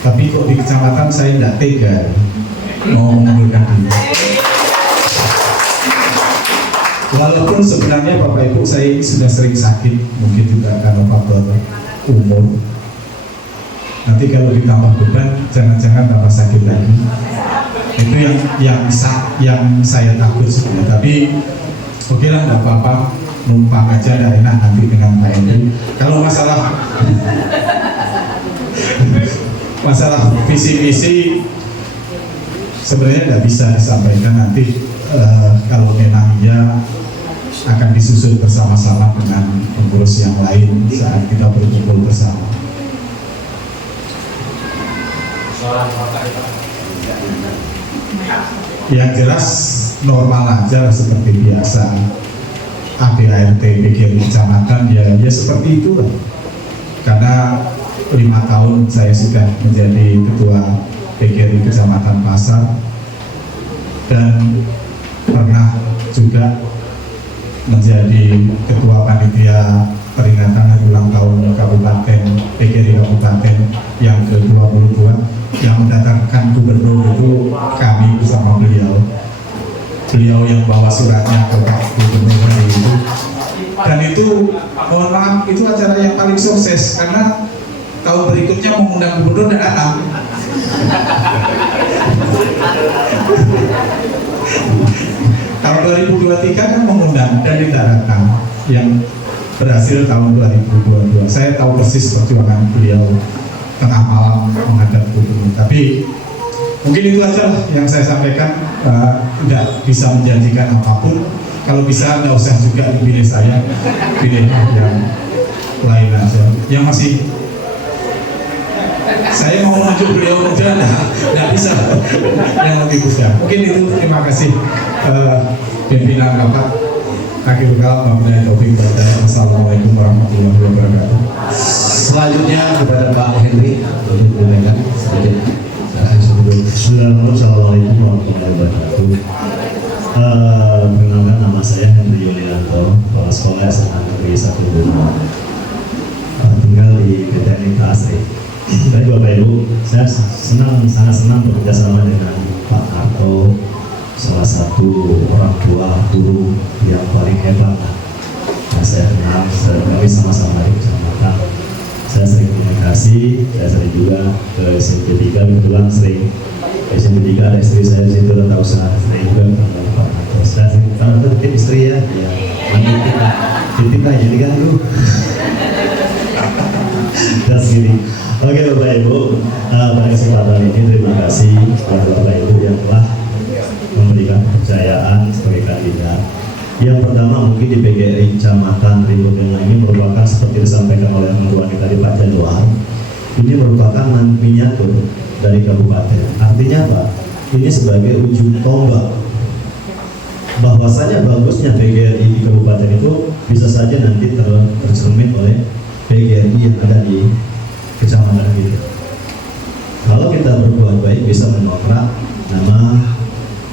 Tapi kok di kecamatan saya tidak tega mau mengundurkan diri. Walaupun sebenarnya Bapak Ibu saya ini sudah sering sakit, mungkin juga karena faktor umur. Nanti kalau ditambah beban, jangan-jangan tambah sakit lagi. Itu yang saya takut sebenarnya. Tapi oke lah, tidak apa-apa, numpang aja, tidak enak nanti dengan Pak Henry. Kalau masalah visi-misi sebenarnya tidak bisa disampaikan nanti. Kalau memang ya akan disusun bersama-sama dengan pengurus yang lain saat kita berkumpul bersama. Yang jelas normal aja seperti biasa. ADART PGRI Kecamatan ya seperti itu lah. Karena 5 tahun saya sudah menjadi ketua PGRI Kecamatan Pasar dan pernah juga menjadi ketua panitia peringatan hari ulang tahun Kabupaten PGRI Kabupaten yang ke-22 yang mendatangkan gubernur itu kami bersama beliau yang bawa suratnya ke Pak Gubernur hari itu, dan itu mohon maaf itu acara yang paling sukses karena tahun berikutnya mengundang gubernur dan datang. Tahun 2023 kan mengundang dan tidak datang, yang berhasil tahun 2022. Saya tahu persis perjuangan beliau tengah malam menghadap gubernur. Tapi mungkin itu aja lah yang saya sampaikan. Tidak bisa menjanjikan apapun. Kalau bisa nggak usah juga dipilih saya, pilih yang lain aja. Yang masih Saya mau menunjuk beliau kerja, nggak bisa. Yang lebih besar. Mungkin itu. Terima kasih pimpinan rapat. Akhirul kalam, Assalamualaikum warahmatullahi wabarakatuh. Selanjutnya kepada Pak Henry untuk menyampaikan sedikit. Assalamualaikum warahmatullahi wabarakatuh. Perkenalkan, nama saya Henry Yulianto, kepala sekolah SMA Negeri 1 Bunga, tinggal di PTN Asri. Baik Bapak Ibu, saya sangat senang bekerja sama dengan Pak Arto, salah satu orang tua guru yang paling hebat. Nah, saya kenal, kami sama-sama di kecamatan. Saya sering komunikasi, saya sering juga ke SMP 3, kebetulan sering ke SMP 3 ada istri saya di situ, dan tahu saya sering juga ketemu Pak Arto. Saya sering ketemu titip istri ya, titip aja diganggu. Dan segini. Oke Bapak Ibu, pada kesempatan ini terima kasih kepada Bapak Ibu yang telah memberikan kepercayaan sebagai kandidat. Yang pertama mungkin di PGRI Kecamatan Rimbo Tengah ini merupakan seperti disampaikan oleh mentua kita di Pak Januar, ini merupakan miniatur dari kabupaten. Artinya apa? Ini sebagai ujung tombak bahwasanya bagusnya PGRI di kabupaten itu bisa saja nanti tercermin oleh PGRI yang ada di kecamatan kita. Kalau kita berbuat baik bisa mendongkrak nama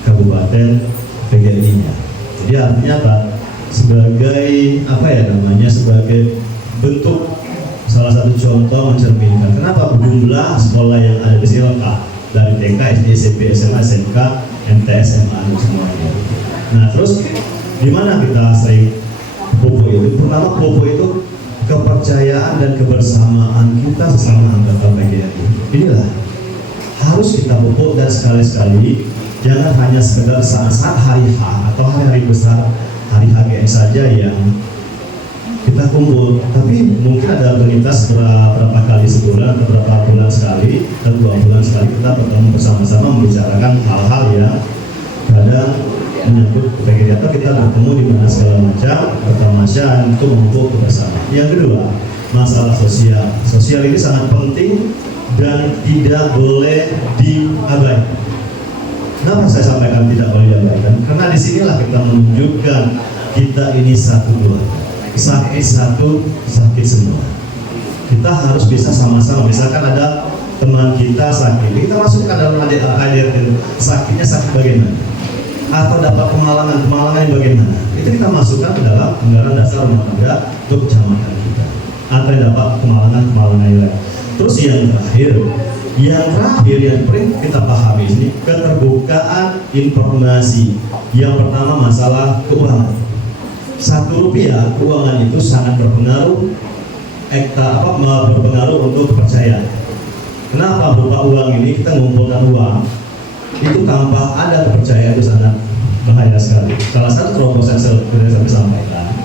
kabupaten PGRI-nya. Jadi artinya apa? Sebagai apa ya namanya? Sebagai bentuk salah satu contoh mencerminkan kenapa jumlah sekolah yang ada di sini lengkap dari TK, SD, SMP, SMA, SMK, MTS, SMA semuanya. Nah terus di mana kita sering pupuk itu? Pertama pupuk itu kepercayaan dan kebersamaan kita sesama anggota PGRI. Inilah harus kita pupuk, dan sekali-sekali jangan hanya sekedar saat-saat hari H atau hari-hari besar, hari HGM saja yang kita kumpul, tapi mungkin ada rutinitas berapa kali sebulan atau berapa bulan sekali atau 2 bulan sekali kita bertemu bersama-sama membicarakan hal-hal yang kadang menyangkut PGRI, atau kita bertemu di mana segala macam pertemanan untuk memupuk bersama. Yang kedua, masalah sosial. Sosial ini sangat penting dan tidak boleh diabaikan. Kenapa saya sampaikan tidak boleh diabaikan? Karena disinilah kita menunjukkan kita ini satu keluarga. Sakit satu, sakit semua. Kita harus bisa sama-sama. Misalkan ada teman kita sakit, kita masukkan dalam hadir sakitnya sakit bagaimana? Atau dapat kemalangan yang bagaimana? Itu kita masukkan ke dalam anggaran dasar rumah tangga untuk kecamatan kita. Atau yang dapat kemalangan yang lain. Terus yang terakhir yang paling kita pahami ini keterbukaan informasi. Yang pertama masalah keuangan. Rp1 keuangan itu sangat berpengaruh berpengaruh untuk kepercayaan. Kenapa berupa uang ini kita mengumpulkan uang itu tanpa ada kepercayaan itu sangat bahaya sekali. Salah satu terobosan yang saya sampaikan,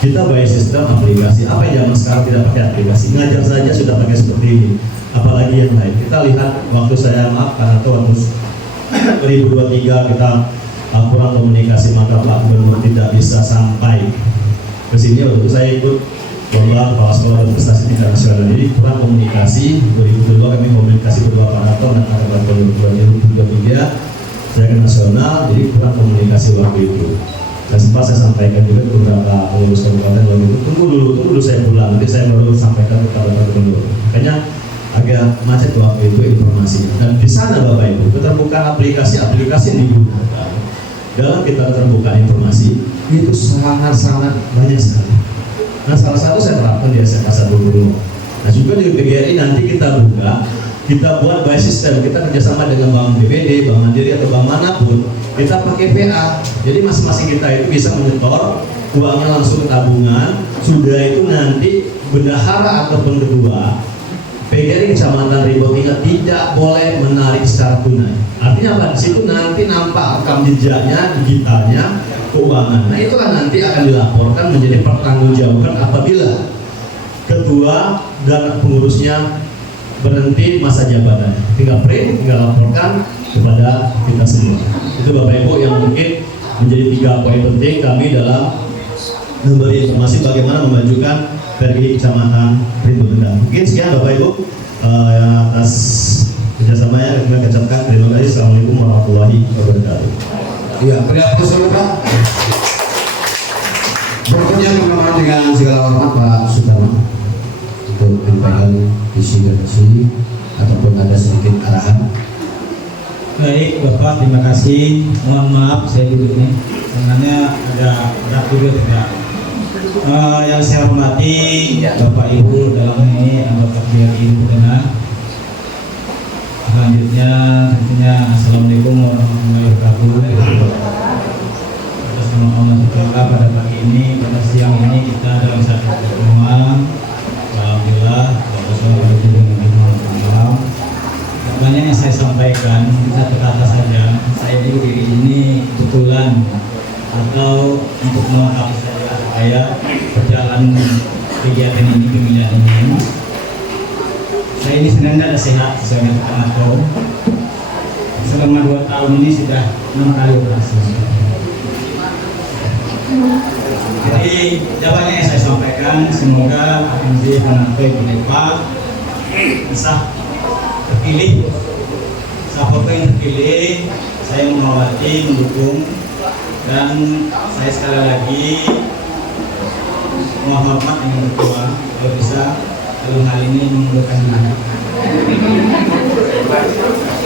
kita by sistem aplikasi. Apa yang zaman sekarang tidak pakai aplikasi, ngajar saja sudah pakai seperti ini, apalagi yang lain. Kita lihat waktu saya waktu 2023 kita kurang komunikasi, maka Pak Gubernur tidak bisa sampai ke sini. Waktu itu saya ikut lomba kepala sekolah berprestasi tingkat nasional, jadi kurang komunikasi. 2022 kami komunikasi berdua Pak Arto dan Pak Gubernur 2023 saya ke nasional, jadi kurang komunikasi waktu itu. Dan sempat saya sampaikan juga ke beberapa pengurus kabupaten waktu itu, tunggu dulu saya pulang, nanti saya baru sampaikan kepada Pak Gubernur. Makanya agak macet waktu itu informasi. Dan di sana Bapak Ibu, keterbukaan aplikasi yang digunakan dalam kita terbuka informasi itu sangat banyak sekali. Nah salah satu saya terapkan di SMA 1 Bunga. Nah juga di PGRI nanti kita buka, kita buat by system, kita kerjasama dengan Bank BPD, Bank Mandiri atau bank manapun, kita pakai PA. Jadi masing-masing kita itu bisa menyetor uangnya langsung ke tabungan. Sudah itu nanti bendahara ataupun kedua PGRI Kecamatan Rimbo Tengah tidak boleh menarik secara tunai. Artinya apa? Di situ nanti nampak rekam jejaknya, digitalnya, keuangan. Nah itulah nanti akan dilaporkan menjadi pertanggungjawaban apabila ketua dan pengurusnya berhenti masa jabatan. Tinggal print, tinggal laporkan kepada kita semua. Itu Bapak Ibu yang mungkin menjadi 3 poin penting kami dalam memberi informasi bagaimana memajukan PRI Kecamatan Rimbo Tengah. Mungkin sekian Bapak Ibu atas kerjasamanya kami ucapkan terima kasih. Assalamualaikum warahmatullahi wabarakatuh. Ya, beri aplaus dulu Pak. Berikutnya kami dengan segala hormat Pak Sutarno untuk menyampaikan visi dan misi ataupun ada sedikit arahan. Baik Bapak, terima kasih. Mohon maaf saya duduknya, sebenarnya ada berat juga tidak. Yang saya hormati Bapak Ibu dalam ini anggota PRI Tengah. Selanjutnya tentunya Assalamualaikum warahmatullahi wabarakatuh. Atas nama Allah Ta'ala pada pagi ini, pada siang ini kita dalam satu pertemuan. Alhamdulillah, Bapak Saudara dengan banyak yang saya sampaikan, satu kata saja. Saya diri ini kebetulan atau untuk melengkapi saja supaya berjalan kegiatan ini pemilihan ini. Saya ini sebenarnya ada sehat, saya atau selama 2 tahun ini sudah 6 kali operasi. Jadi jawabannya yang saya sampaikan, semoga Akunzi Penantai Penepa bisa terpilih. Siapapun yang terpilih, saya menghormati, mendukung, dan saya sekali lagi menghormat dengan ketua kalau bisa dalam hal ini mengundurkan diri.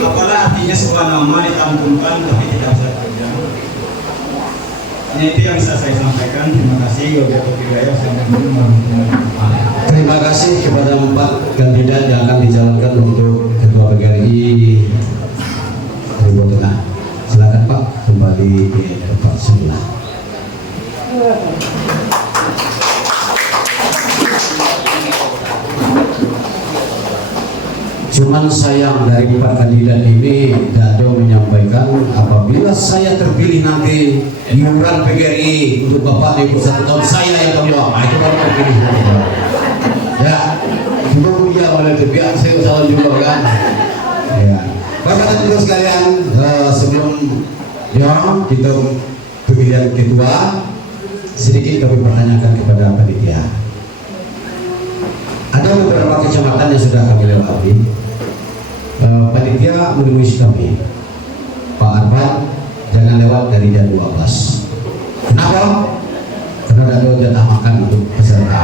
Apalah artinya sebuah nama ditampungkan tapi tidak bisa kerja. Ini itu yang bisa saya sampaikan. Terima kasih. Terima kasih kepada 4 kandidat yang akan dicalonkan untuk Ketua PGRI Rimbo Tengah. Silakan Pak, kembali di tempat sebelah. Cuman sayang dari 4 kandidat ini Dado menyampaikan apabila saya terpilih nanti iuran PGRI untuk Bapak di 1 tahun saya yang tanggung jawab. Itu baru terpilih nanti. Ya, juga punya oleh pihak saya salah juga kan. Ya, Bapak dan Ibu sekalian, sebelum kita pemilihan ketua, sedikit kami pertanyakan kepada panitia. Ada beberapa kecamatan yang sudah kami lewati. Panitia menemui kami, Pak Arfan jangan lewat dari jam 12. Kenapa? Karena ada jatah makan untuk peserta.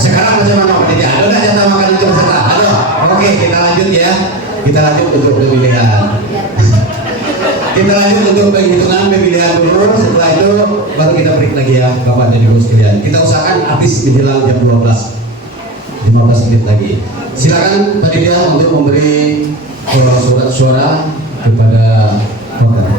Sekarang bagaimana panitia? Ada jatah makan untuk peserta? Ada. Oke, kita lanjut ya. Kita lanjut untuk pemilihan. Kita lanjut untuk penghitungan pemilihan dulu. Setelah itu baru kita break lagi ya, Bapak dan Ibu sekalian. Kita usahakan habis menjelang jam 12. 15 menit lagi. Silakan panitia untuk memberi surat-suara kepada voter.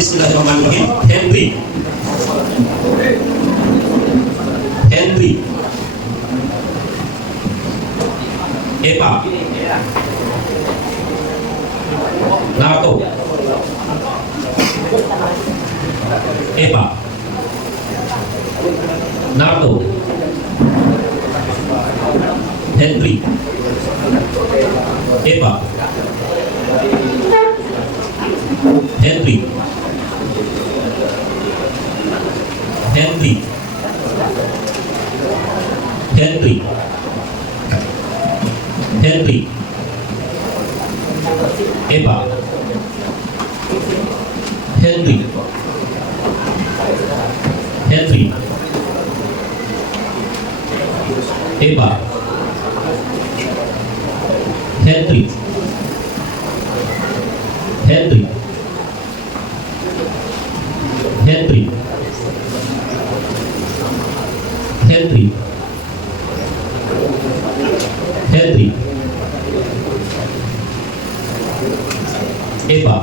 Bismillahirrahmanirrahim. Henry Epa Nato Epa Nato Henry Epa Henry Henry Henry Henry Epa Henry Henry, Eva, Henry, Henry, Henry, Henry, Henry, Eva,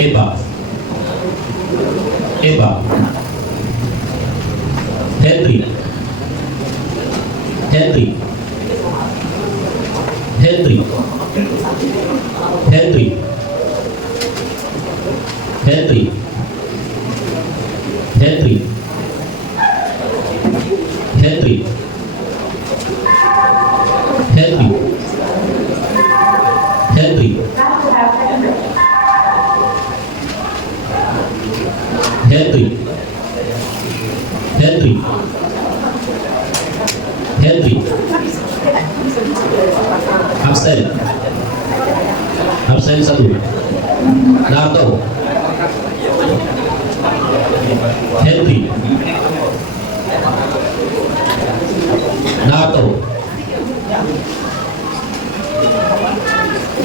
Eva, Eva, Henry, Henry, Henry, Henry, Henry, Henry, Henry, Henry, Henry, Henry, Henry, Henry, absen, absen 1, Narto, Henry, Narto,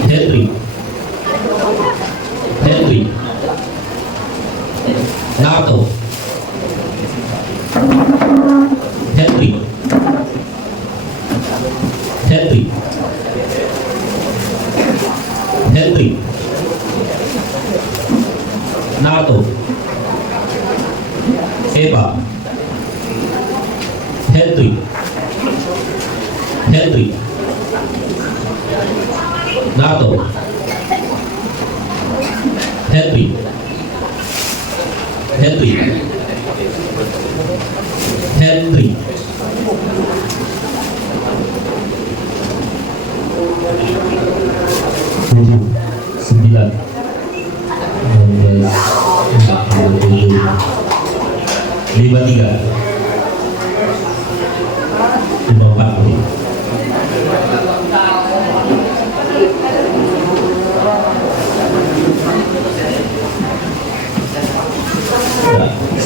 Henry, Henry, Narto, Henry, Henry, Henry, Narto, Eva, Henry, Henry, Narto, Henry, Henry, Henry,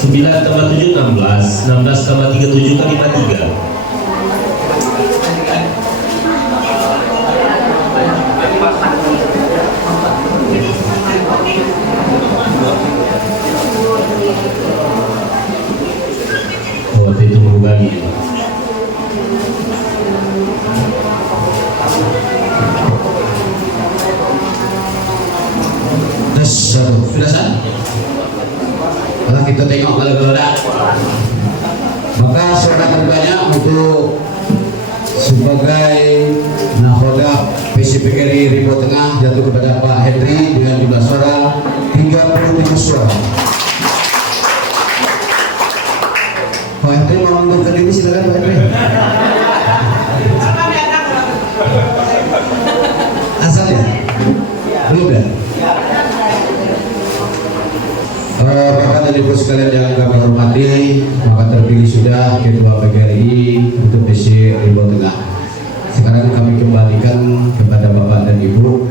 9,7 16, 16,37 kali 3. Oh, itu membagi. Sudah sah? Kalau kita tengok kalau dah, maka suara terbanyak untuk sebagai nahoda PCPKRI Rimau Tengah jatuh kepada Pak Henry dengan jumlah suara 37 suara. Pak Henry mau mengundurkan diri, silakan Pak Henry. Asalnya belum ya? Bapak dan Ibu sekalian yang kami hormati, maka terpilih sudah Ketua PGRI untuk PC Rimau Tengah. Sekarang kami kembalikan kepada Bapak dan Ibu.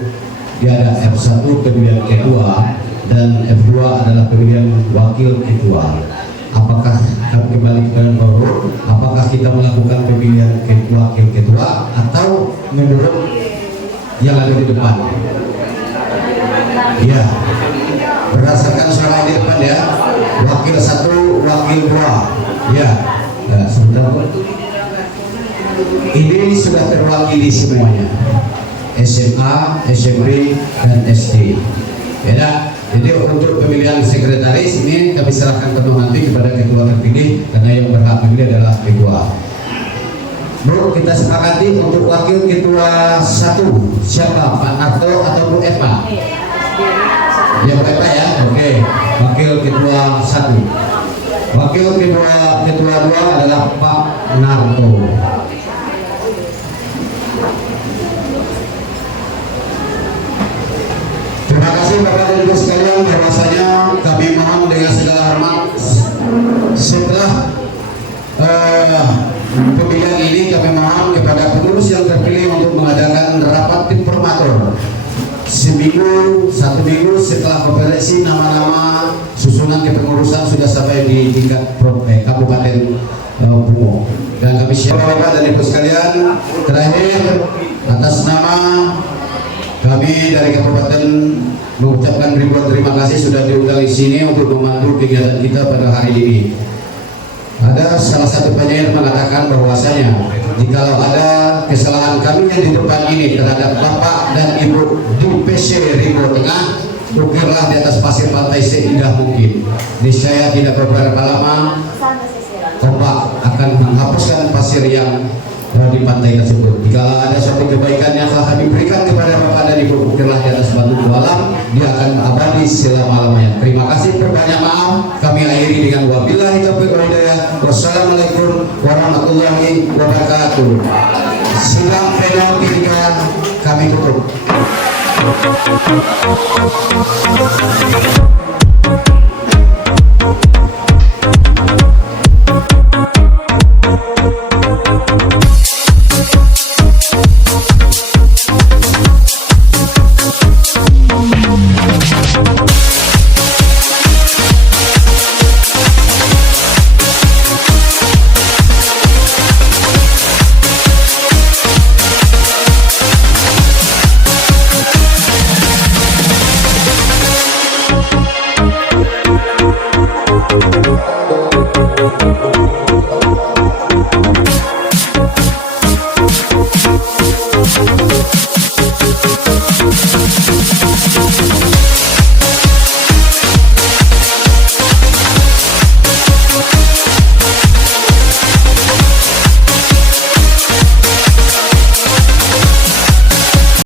Dia ada F1 pemilihan ketua dan F2 adalah pemilihan wakil ketua. Apakah kami kembali kepada Bapak? Apakah kita melakukan pemilihan wakil ketua atau menurut yang ada di depan? Ya. Berdasarkan suara di depan ya, wakil 1, wakil 2 ya. Nah, sebentar ini sudah terwakili semuanya, SMA, SMP dan SD ya. Jadi untuk pemilihan sekretaris ini kami serahkan penuh nanti kepada ketua terpilih, karena yang berhak memilih adalah ketua. Bu, kita sepakati untuk wakil ketua 1 siapa, Pak Narto atau Bu Eva? Ya Pak ya, oke. Wakil ketua 1. Wakil ketua 2 adalah Pak Narto. Terima kasih Bapak dan Ibu sekalian, bahwasanya kami mohon dengan segala hormat setelah pemilihan ini kami mohon kepada pengurus yang terpilih untuk mengadakan rapat informator. Satu minggu setelah konferensi nama-nama susunan kepengurusan di tingkat Kabupaten Bungo. Dan kami siap Bapak dan Ibu sekalian, terakhir atas nama kami dari Kabupaten mengucapkan ribuan terima kasih sudah diundang di sini untuk memandu kegiatan kita pada hari ini. Ada salah satu penyair mengatakan bahwasanya jikalau ada kesalahan kami yang di depan ini terhadap Bapak dan Ibu di PC Rimbo Tengah, ukirlah di atas pasir pantai seindah mungkin. Niscaya tidak beberapa lama ombak akan menghapuskan pasir yang di pantai tersebut. Jika ada suatu kebaikan yang telah kami berikan kepada Bapak dan Ibu, ukirlah di atas batu alam, dia akan abadi selama-lamanya. Terima kasih, berbanyak maaf. Kami akhiri dengan wabillahi taufiq wal hidayah. Wassalamualaikum warahmatullahi wabarakatuh. Sidang pleno ketiga kami tutup.